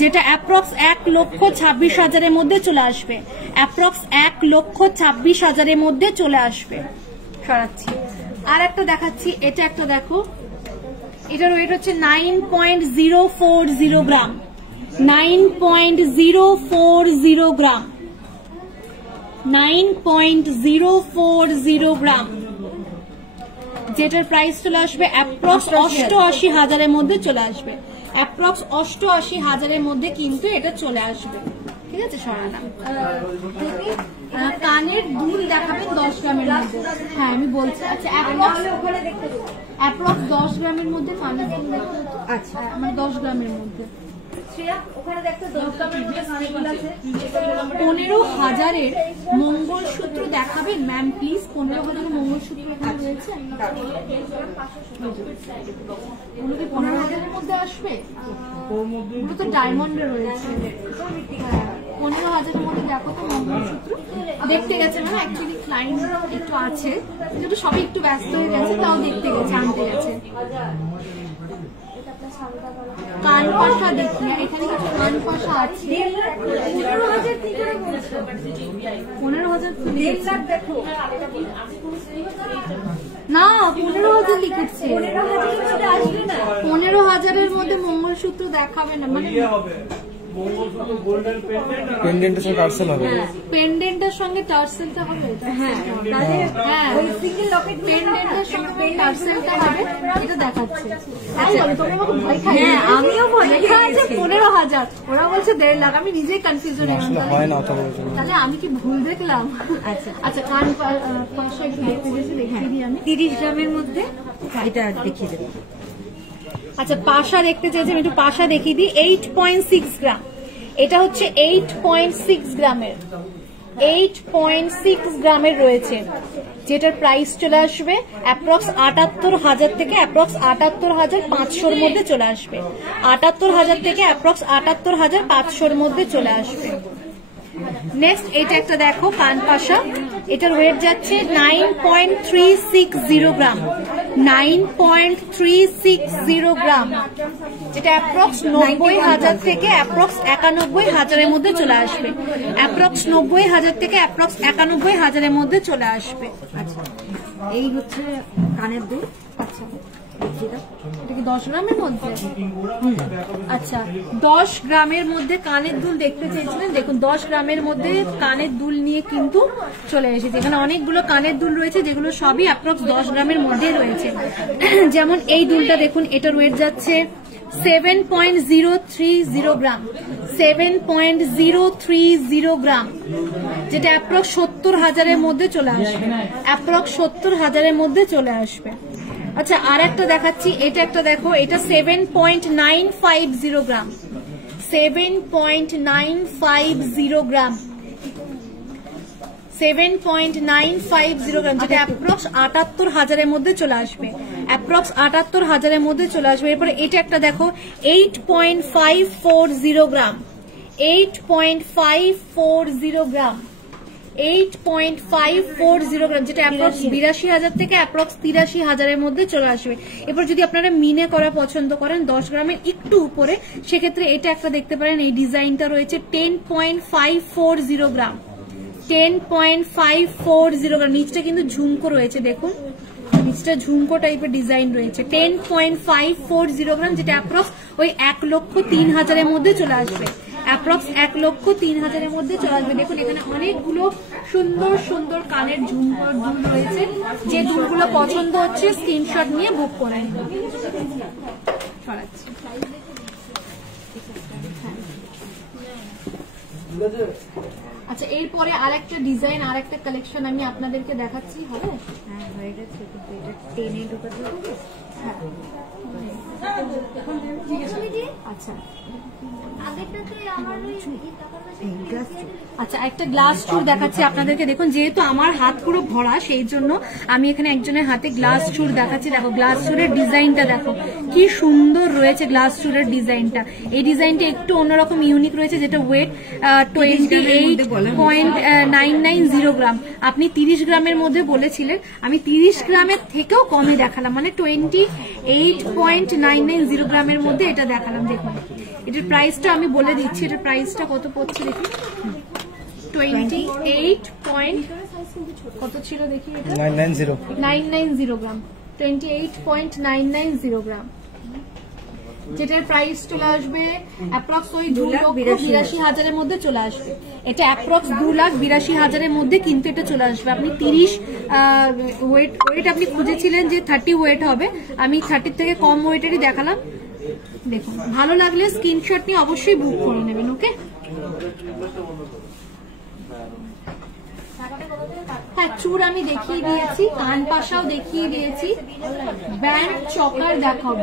যেটা অ্যাপ্রক্স 1,26,000 মধ্যে চলে আসবে। অ্যাপ্রক্স 1,26,000 মধ্যে চলে আসবে। সরাচ্ছি। আর একটা দেখাচ্ছি, এটা একটা দেখো, এটার ওয়েট হচ্ছে 9.040 গ্রাম। 9.040 গ্রাম। 9.040 গ্রাম, যেটার প্রাইস চলে আসবে অ্যাপ্রক্স 88,000 মধ্যে চলে আসবে। অ্যাপ্রক্স 88,000 মধ্যে কিন্তু এটা চলে আসবে। ঠিক আছে, সরালাম। কানের দুল দেখাবেন 10 গ্রামের মধ্যে। হ্যাঁ আমি বলছি। আচ্ছা অ্যাপ্রক্স 10 গ্রামের মধ্যে কানের দুল দেখাবো। আচ্ছা আমার 10 গ্রামের মধ্যে 15,000 মঙ্গলসূত্র দেখাবেন ম্যাম প্লিজ। 15,000 মঙ্গলসূত্র রয়েছে, 15,000 মধ্যে আসবে। ওগুলো তো ডায়মন্ডে রয়েছে। 15,000-এর মধ্যে দেখো তো মঙ্গলসূত্র দেখতে গেছে না, অ্যাকচুয়ালি ক্লায়েন্ট একটু আছে যেহেতু সবাই একটু ব্যস্ত হয়ে গেছে, তাও দেখতে গেছে, আনতে গেছে। কান পাশা দেখি, এখানে কিছু কান পাশা আছে। 15,000 দেখো না, 15,000 লিখেছে। 15,000-এর মধ্যে মঙ্গলসূত্র দেখাবে না, মানে পেন্ডেন্টের সঙ্গে টার্সেল হবে। পেন্ডেন্টের সঙ্গে টার্সেলটা হবে। হ্যাঁ, ওই সিঙ্গেল লকেট পেন্ডেন্টের সঙ্গে টার্সেলটা হবে, এটা দেখাচ্ছে। হ্যাঁ, আমিও ভয় লেখা আছে 15,000, ওরা বলছে 1.5 লাখ। আমি নিজেই কনফিউজন হয় না অত বড়। তাহলে আমি কি ভুল দেখলাম? আচ্ছা আচ্ছা, কান পাশে একটু দেখতে গেছি, দেখিয়ে দিই আমি। 30 গ্রামের মধ্যে এটা দেখিয়ে দেবো। আচ্ছা, পাশা দেখতে চাইছি, আমি একটু পাশা দেখিয়ে দিই। 8.6 গ্রাম, এটা হচ্ছে 8.6 গ্রামের, 8.6 গ্রামের রয়েছে, যেটার প্রাইস চলে আসবে অ্যাপ্রক্স 78,000 থেকে অ্যাপ্রক্স 78,500-র মধ্যে চলে আসবে। 78,000 থেকে অ্যাপ্রক্স 78,500-র মধ্যে চলে আসবে। নেক্সট এটা একটা দেখো, কান পাশা, এটার ওয়েট যাচ্ছে 9.360 গ্রাম, 9.360 গ্রাম, যেটা অ্যাপ্রক্স 90,000 থেকে অ্যাপ্রক্স 91,000-এর মধ্যে চলে আসবে। অ্যাপ্রক্স 90,000 থেকে অ্যাপ্রক্স 91,000-এর মধ্যে চলে আসবে। আচ্ছা, এই হচ্ছে কানের দুল। আচ্ছা, এটা কি 10 গ্রামের মধ্যে? আচ্ছা, 10 গ্রামের মধ্যে কানের দুল দেখতে চেয়েছিলেন, দেখুন 10 গ্রামের মধ্যে কানের দুল নিয়ে কিন্তু চলে এসেছে। এখানে অনেকগুলো কানের দুল রয়েছে, যেগুলো সবই অ্যাপ্রক্স 10 গ্রামের মধ্যে রয়েছে। যেমন এই দুলটা দেখুন, এটার ওয়েট যাচ্ছে 7.030 গ্রাম, 7.030 গ্রাম, যেটা অ্যাপ্রক্স 70,000-এর মধ্যে চলে আসবে, অ্যাপ্রক্স 70,000-এর মধ্যে চলে আসবে। আচ্ছা, আর একটা দেখাচ্ছি, এটা একটা দেখো, এটা 7.950 গ্রাম, 7.950 গ্রাম, 7.950 গ্রাম, যেটা অ্যাপ্রক্স 78,000-এর মধ্যে চলে আসবে, অ্যাপ্রক্স 78,000-এর মধ্যে চলে আসবে। এরপরে এটা একটা দেখো, 8.540 গ্রাম, 8.540 গ্রাম, 8.540 গ্রাম, যেটা অ্যাপ্রক্স 82,000 থেকে অ্যাপ্রক্স 83,000-এর মধ্যে চলে আসবে। এরপর যদি আপনারা মিনে করা পছন্দ করেন 10 গ্রামের একটু উপরে, সেক্ষেত্রে এটা একটা দেখতে পারেন, এই ডিজাইনটা রয়েছে 10.540 গ্রাম, 10.540 গ্রাম, নিচটা কিন্তু ঝুমকো রয়েছে, দেখুন নিচটা ঝুমকো টাইপের ডিজাইন রয়েছে। 10.540 গ্রাম, যেটা অ্যাপ্রক্স ওই 1,03,000-এর মধ্যে চলে আসবে, অ্যাপ্রক্স 1,03,000-এর মধ্যে চলে আসবে। দেখুন এখানে অনেকগুলো সুন্দর সুন্দর কানের ঝুমকোর দুল রয়েছে, যে দুলগুলো পছন্দ হচ্ছে স্ক্রিনশট নিয়ে বুক করে নিন। ছড়াচ্ছি। আচ্ছা, এরপরে আরেকটা ডিজাইন, আরেকটা কালেকশন আমি আপনাদেরকে দেখাচ্ছি। হবে? হ্যাঁ, হয়ে গেছে, কিন্তু এটা টেনে ঢোকাতে হবে। হ্যাঁ, আচ্ছা আচ্ছা, একটা গ্লাস চুর দেখাচ্ছি আপনাদেরকে। দেখুন, যেহেতু আমার হাত পুরো ভরা, সেই জন্য আমি এখানে একজনের হাতে গ্লাস চুর দেখাচ্ছি। দেখো গ্লাস চুরের ডিজাইনটা দেখো কি সুন্দর রয়েছে, গ্লাস চুরের ডিজাইনটা। এই ডিজাইনটা একটু অন্যরকম ইউনিক রয়েছে, যেটা ওয়েট 28.990 গ্রাম। আপনি 30 গ্রামের মধ্যে বলেছিলেন, আমি 30 গ্রামের থেকেও কমে দেখালাম, মানে 28.990 গ্রামের মধ্যে এটা দেখালাম। দেখুন এটার প্রাইসটা আমি বলে দিচ্ছি, এটার প্রাইসটা কত পড়ছে দেখি। 28 কত ছিল দেখি, এটা 990 গ্রাম, 28.990 গ্রাম, যেটার প্রাইস চলে আসবে অ্যাপ্রক্স ওই 2,82,000-এর মধ্যে চলে আসবে। এটা অ্যাপ্রক্স 2,82,000-এর মধ্যে কিন্তু এটা চলে আসবে। আপনি 30 ওয়েট আপনি খুঁজেছিলেন যে 30 ওয়েট হবে, আমি 30 থেকে কম ওয়েটেরই দেখালাম। দেখুন, ভালো লাগলে স্ক্রিনশট নিয়ে অবশ্যই বুক করে নেবেন। ওকে, হ্যাঁ, চুর আমি দেখিয়ে দিয়েছি, কান পাশাও দেখিয়ে দিয়েছি, ব্যান্ড চকার দেখাও,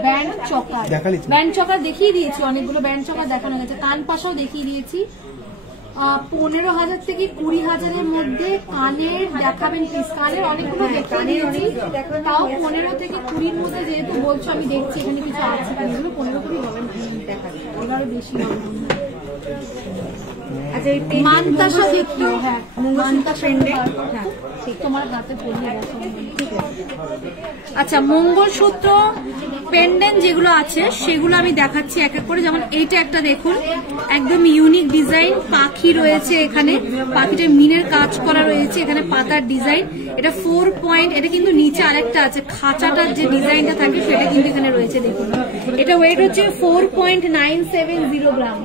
ব্যান্ড চকার দেখিয়ে দিয়েছি, অনেকগুলো ব্যান্ড চকার দেখানো গেছে। কান পাশাও দেখিয়ে দিয়েছি। 15,000 থেকে 20,000-এর মধ্যে কানের দেখাবেন প্লিজ। কানের অনেকগুলো দেখিয়ে দিয়েছি, তাও 15 থেকে 20-র মধ্যে যেহেতু বলছো, আমি দেখছি এখানে কিছু আছে, এগুলো 15 করে হবে, দেখাবে, এবারও বেশি হবে। আচ্ছা এই মানতাসা দেখো, হ্যাঁ মানতাসা হ্যাঁ ঠিক তোমার গাতে পড়িয়ে রাখো। ঠিক আছে। আচ্ছা মঙ্গলসূত্র পেন্ডেন্ট যেগুলো আছে সেগুলো আমি দেখাচ্ছি এক এক করে। যেমন এইটা একটা দেখুন, একদম ইউনিক ডিজাইন, পাখি রয়েছে এখানে, পাখিটা মিনের কাজ করা রয়েছে, এখানে পাতার ডিজাইন। এটা 4 পয়েন্ট, এটা কিন্তু নিচে আরেকটা আছে, খাঁচাটার যে ডিজাইনটা থাকে সেটা কিন্তু এখানে রয়েছে দেখুন। এটা ওয়েট হচ্ছে 4.970 গ্রাম,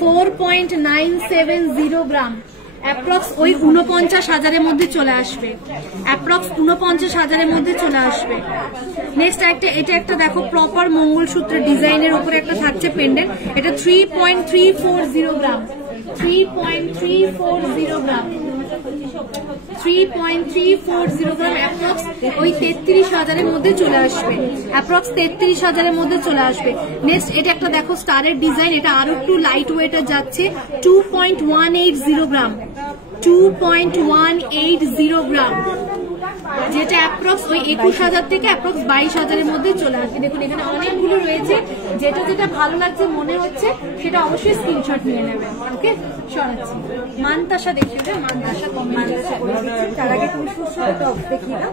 4.970 গ্রাম। অ্যাপ্রক্স ওই 49,000-এর মধ্যে চলে আসবে, অ্যাপ্রক্স 49,000-এর মধ্যে চলে আসবে। নেক্সট এটা একটা দেখো, প্রপার মঙ্গলসূত্র ডিজাইনের উপরে একটা থাকছে পেন্ডেন্ট। এটা 3.340 গ্রাম, 3.340 গ্রাম, 3.340 গ্রাম। অ্যাপ্রক্স ওই 33,000-এর মধ্যে চলে আসবে, অ্যাপ্রক্স 33,000-এর মধ্যে চলে আসবে। নেক্সট এটা একটা দেখো স্টারের ডিজাইন, এটা আরো একটু লাইট ওয়েটে যাচ্ছে, 2.180 গ্রাম, 2.180 গ্রাম, যেটা অ্যাপ্রক্স ওই 21,000 থেকে অ্যাপ্রক্স 22,000-এর মধ্যে চলে আসবে। দেখুন এখানে অনেকগুলো রয়েছে, যেটা যেটা ভালো লাগছে মনে হচ্ছে সেটা অবশ্যই স্ক্রিনশট নিয়ে নেবেন। ওকে, সরাচ্ছি। মানতাসা দেখিয়ে দে, মানতাসা কমেন্ট তার আগে তুমি সুস্থ টপ দেখিয়ে দাও।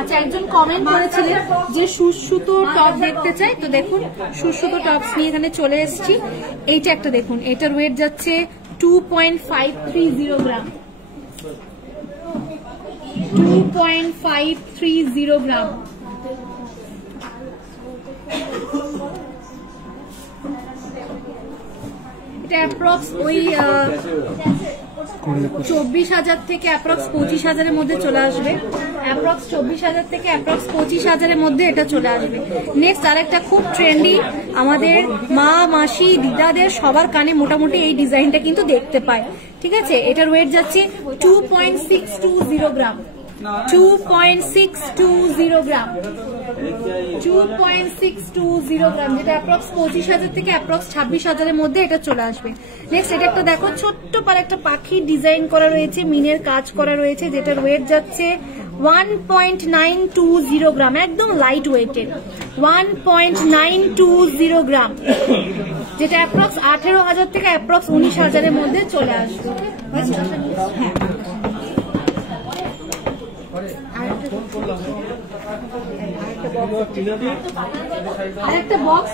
আচ্ছা একজন কমেন্ট করেছিলেন যে সুসুতো টপ দেখতে চাই, তো দেখুন সুসুতো টপস নিয়ে এখানে চলে এসেছি। এইটা একটা দেখুন, এটার ওয়েট যাচ্ছে 2.530 গ্রাম, 2.530 গ্রাম। এটা অ্যাপ্রক্স ওই 24,000 থেকে অ্যাপ্রক্স 25,000-এর মধ্যে চলে আসবে, অ্যাপ্রক্স 24,000 থেকে অ্যাপ্রক্স 25,000-এর মধ্যে এটা চলে আসবে। নেক্সট আরেকটা খুব ট্রেন্ডি, আমাদের মা মাসি দিদাদের সবার কানে মোটামুটি এই ডিজাইনটা কিন্তু দেখতে পায়। ঠিক আছে, এটার ওয়েট যাচ্ছে 2.620 গ্রাম, 2.620 গ্রাম, 2.620 গ্রাম, যেটা অ্যাপ্রক্স 25,000 থেকে অ্যাপ্রক্স 26,000-এর মধ্যে এটা চলে আসবে। নেক্সট এটা একটা দেখো, ছোট্ট পার একটা পাখি ডিজাইন করা রয়েছে, মিনের কাজ করা রয়েছে, যেটার ওয়েট যাচ্ছে 1.920 গ্রাম, একদম লাইট ওয়েটের, 1.920 গ্রাম, যেটা অ্যাপ্রক্স 18,000 থেকে অ্যাপ্রক্স 19,000-এর মধ্যে চলে আসবে। হ্যাঁ আরেকটা বক্স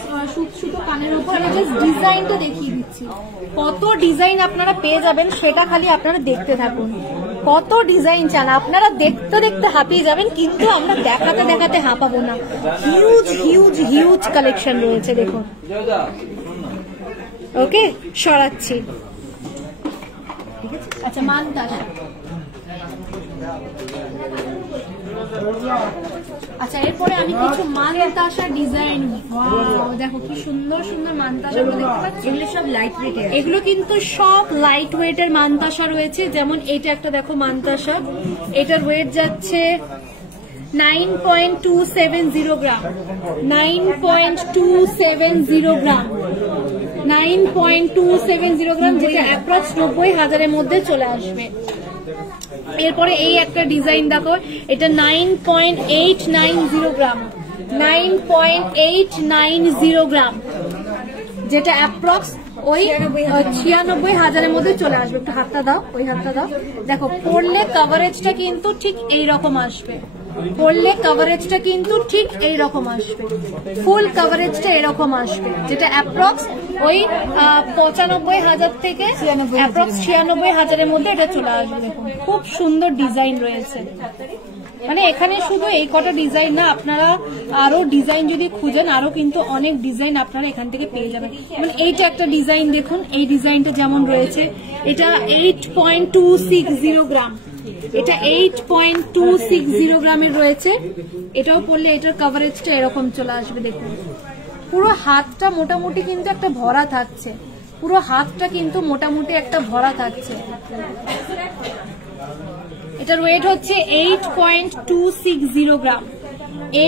সুতো কানের উপর, আমি জাস্ট ডিজাইনটা দেখিয়ে দিচ্ছি। কত ডিজাইন আপনারা পেয়ে যাবেন সেটা খালি আপনারা দেখতে থাকুন। কত ডিজাইন চান আপনারা, দেখতে দেখতে হাঁপিয়ে যাবেন, কিন্তু আমরা দেখাতে দেখাতে হাঁপাবো না। হিউজ হিউজ হিউজ কালেকশন রয়েছে দেখুন। ওকে, সরাচ্ছি। আচ্ছা মানতাসা, আচ্ছা এরপরে আমি কিছু মানতাসা ডিজাইন, দেখো কি সুন্দর সুন্দর মানতাসা দেখতে পাচ্ছি। এগুলো সব লাইট ওয়েটে, এগুলো কিন্তু সব লাইট ওয়েটের মানতাসা রয়েছে। যেমন এটা একটা দেখো মানতাসা, এটার ওয়েট যাচ্ছে 9.270 গ্রাম, 9.270 গ্রাম, 9.270 গ্রাম, যেটা অ্যাপ্রক্স 90,000-এর মধ্যে চলে আসবে। এরপরে এই একটা ডিজাইন দেখো, এটা 9.890 গ্রাম, 9.890 গ্রাম, যেটা অ্যাপ্রক্স ওই 96,000-এর মধ্যে চলে আসবে। একটু হাতটা দাও, ওই হাতটা দাও। দেখো পরলে কভারেজটা কিন্তু ঠিক এইরকম আসবে, পরলে কভারেজটা কিন্তু ঠিক এইরকম আসবে, ফুল কভারেজটা এরকম আসবে, যেটা অ্যাপ্রক্স ওই 95,000 থেকে অ্যাপ্রক্স 96,000-এর মধ্যে এটা চলে আসবে। দেখুন খুব সুন্দর ডিজাইন রয়েছে, মানে এখানে শুধু এই কটা ডিজাইন না, আপনারা আরো ডিজাইন যদি খুঁজেন আরো কিন্তু অনেক ডিজাইন আপনারা এখান থেকে পেয়ে যাবেন। মানে এইটা একটা ডিজাইন দেখুন, এই ডিজাইনটা যেমন রয়েছে, এটা 8.260 গ্রাম, এটা 8.260 গ্রামের রয়েছে। এটাও পড়লে এটার কভারেজটা এরকম চলে আসবে। দেখুন পুরো হাতটা মোটামুটি কিন্তু একটা ভরা থাকছে, পুরো হাতটা কিন্তু মোটামুটি একটা ভরা থাকছে। এটার ওয়েট হচ্ছে 8.260 গ্রাম,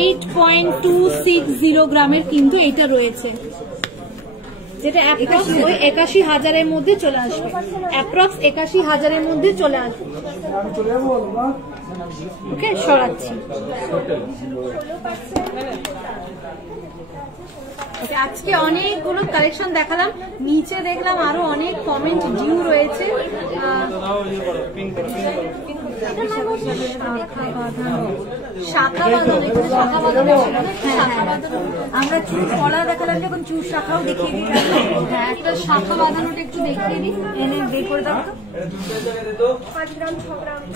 8.260 গ্রামের কিন্তু এটা রয়েছে, যেটা অ্যাপ্রক্স ওই 81,000-এর মধ্যে চলে আসবে, অ্যাপ্রক্স 81,000-এর মধ্যে চলে আসবে। ওকে, সরাচ্ছি। আজকে অনেকগুলো কালেকশন দেখালাম, নিচে দেখলাম আরো অনেক কমেন্ট ডিউ রয়েছে। শাখা বাঁধানো, আমরা চুর পলা দেখালাম, যখন চুর শাখাও দেখিয়ে দিই। হ্যাঁ, একটা শাখা বাঁধানোটা একটু দেখিয়ে দিই, এনে বের করে দাও তো।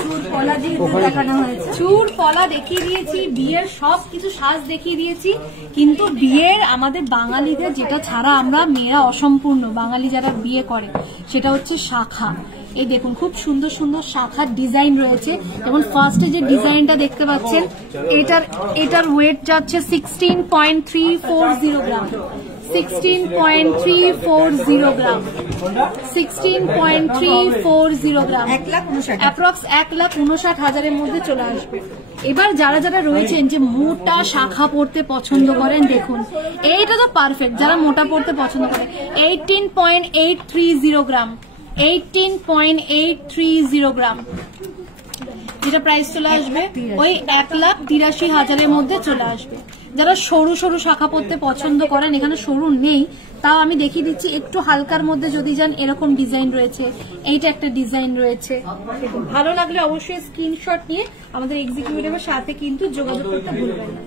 চুর পলা দিয়ে দেখানো হয়েছে। চুর পলা দেখিয়ে দিয়েছি, বিয়ের সব কিছু সাজ দেখিয়ে দিয়েছি, কিন্তু বিয়ের আমাদের বাঙালিদের যেটা ছাড়া আমরা মেয়েরা অসম্পূর্ণ, বাঙালি যারা বিয়ে করে সেটা হচ্ছে শাখা। এই দেখুন খুব সুন্দর সুন্দর শাখার ডিজাইন রয়েছে। যেমন ফার্স্টে যে ডিজাইনটা দেখতে পাচ্ছেন, এটার ওয়েট যাচ্ছে 16.340 গ্রাম, 16.340 গ্রাম, 16.340 গ্রাম, 1,59,000 অ্যাপ্রক্স 1,59,000-এর মধ্যে চলে আসবে। এবার যারা যারা রয়েছেন যে মোটা শাখা পড়তে পছন্দ করেন, দেখুন এইটা তো পারফেক্ট। যারা মোটা পড়তে পছন্দ করেন, 18.830 গ্রাম, 18.830 গ্রাম, যেটা প্রাইস চলে আসবে ওই 1,83,000-এর মধ্যে চলে আসবে। যারা সরু সরু শাখা পড়তে পছন্দ করেন, এখানে সরু নেই, তাও আমি দেখিয়ে দিচ্ছি। একটু হালকার মধ্যে যদি যান, এরকম ডিজাইন রয়েছে, এইটা একটা ডিজাইন রয়েছে। দেখুন, ভালো লাগলে অবশ্যই স্ক্রিনশট নিয়ে আমাদের এক্সিকিউটিভের সাথে কিন্তু যোগাযোগ করতে ভুলবেন না।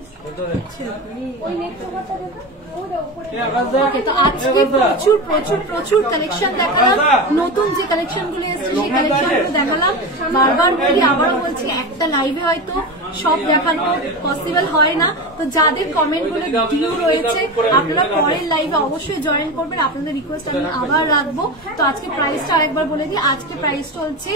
তো আজকে প্রচুর প্রচুর প্রচুর কালেকশন দেখালাম, নতুন যে কালেকশন গুলো এসেছে সেই কালেকশন গুলো দেখালাম। বারবার বলি, আবারও বলছি, একটা লাইভে হয়তো সব দেখানো পসিবল হয় না, তো যাদের কমেন্ট গুলো ডিউ রয়েছে আপনারা পরের লাইভে অবশ্যই জয়েন করবেন। আপনাদের রিকোয়েস্ট আমি আবার রাখবো। তো আজকে প্রাইসটা আরেকবার বলে দিই, আজকে প্রাইস চলছে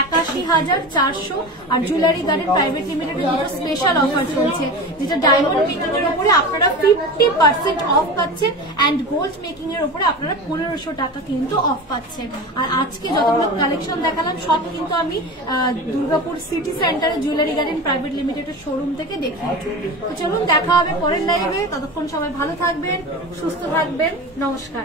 81,400, আর জুয়েলারি গার্ডেন প্রাইভেট লিমিটেড যেটা স্পেশাল অফার চলছে, যেটা ডায়মন্ড মেকিং এর উপরে আপনারা 50% অফ পাচ্ছেন, অ্যান্ড গোল্ড মেকিং এর উপরে আপনারা 1,500 টাকা কিন্তু অফ পাচ্ছেন। আর আজকে যতগুলো কালেকশন দেখালাম সব কিন্তু আমি দুর্গাপুর সিটি সেন্টারে জুয়েলারি গার্ডেন প্রাইভেট লিমিটেডের শোরুম থেকে দেখিয়েছি। তো চলুন দেখা হবে পরের লাইভে, ততক্ষণ সবাই ভালো থাকবেন, সুস্থ থাকবেন, নমস্কার।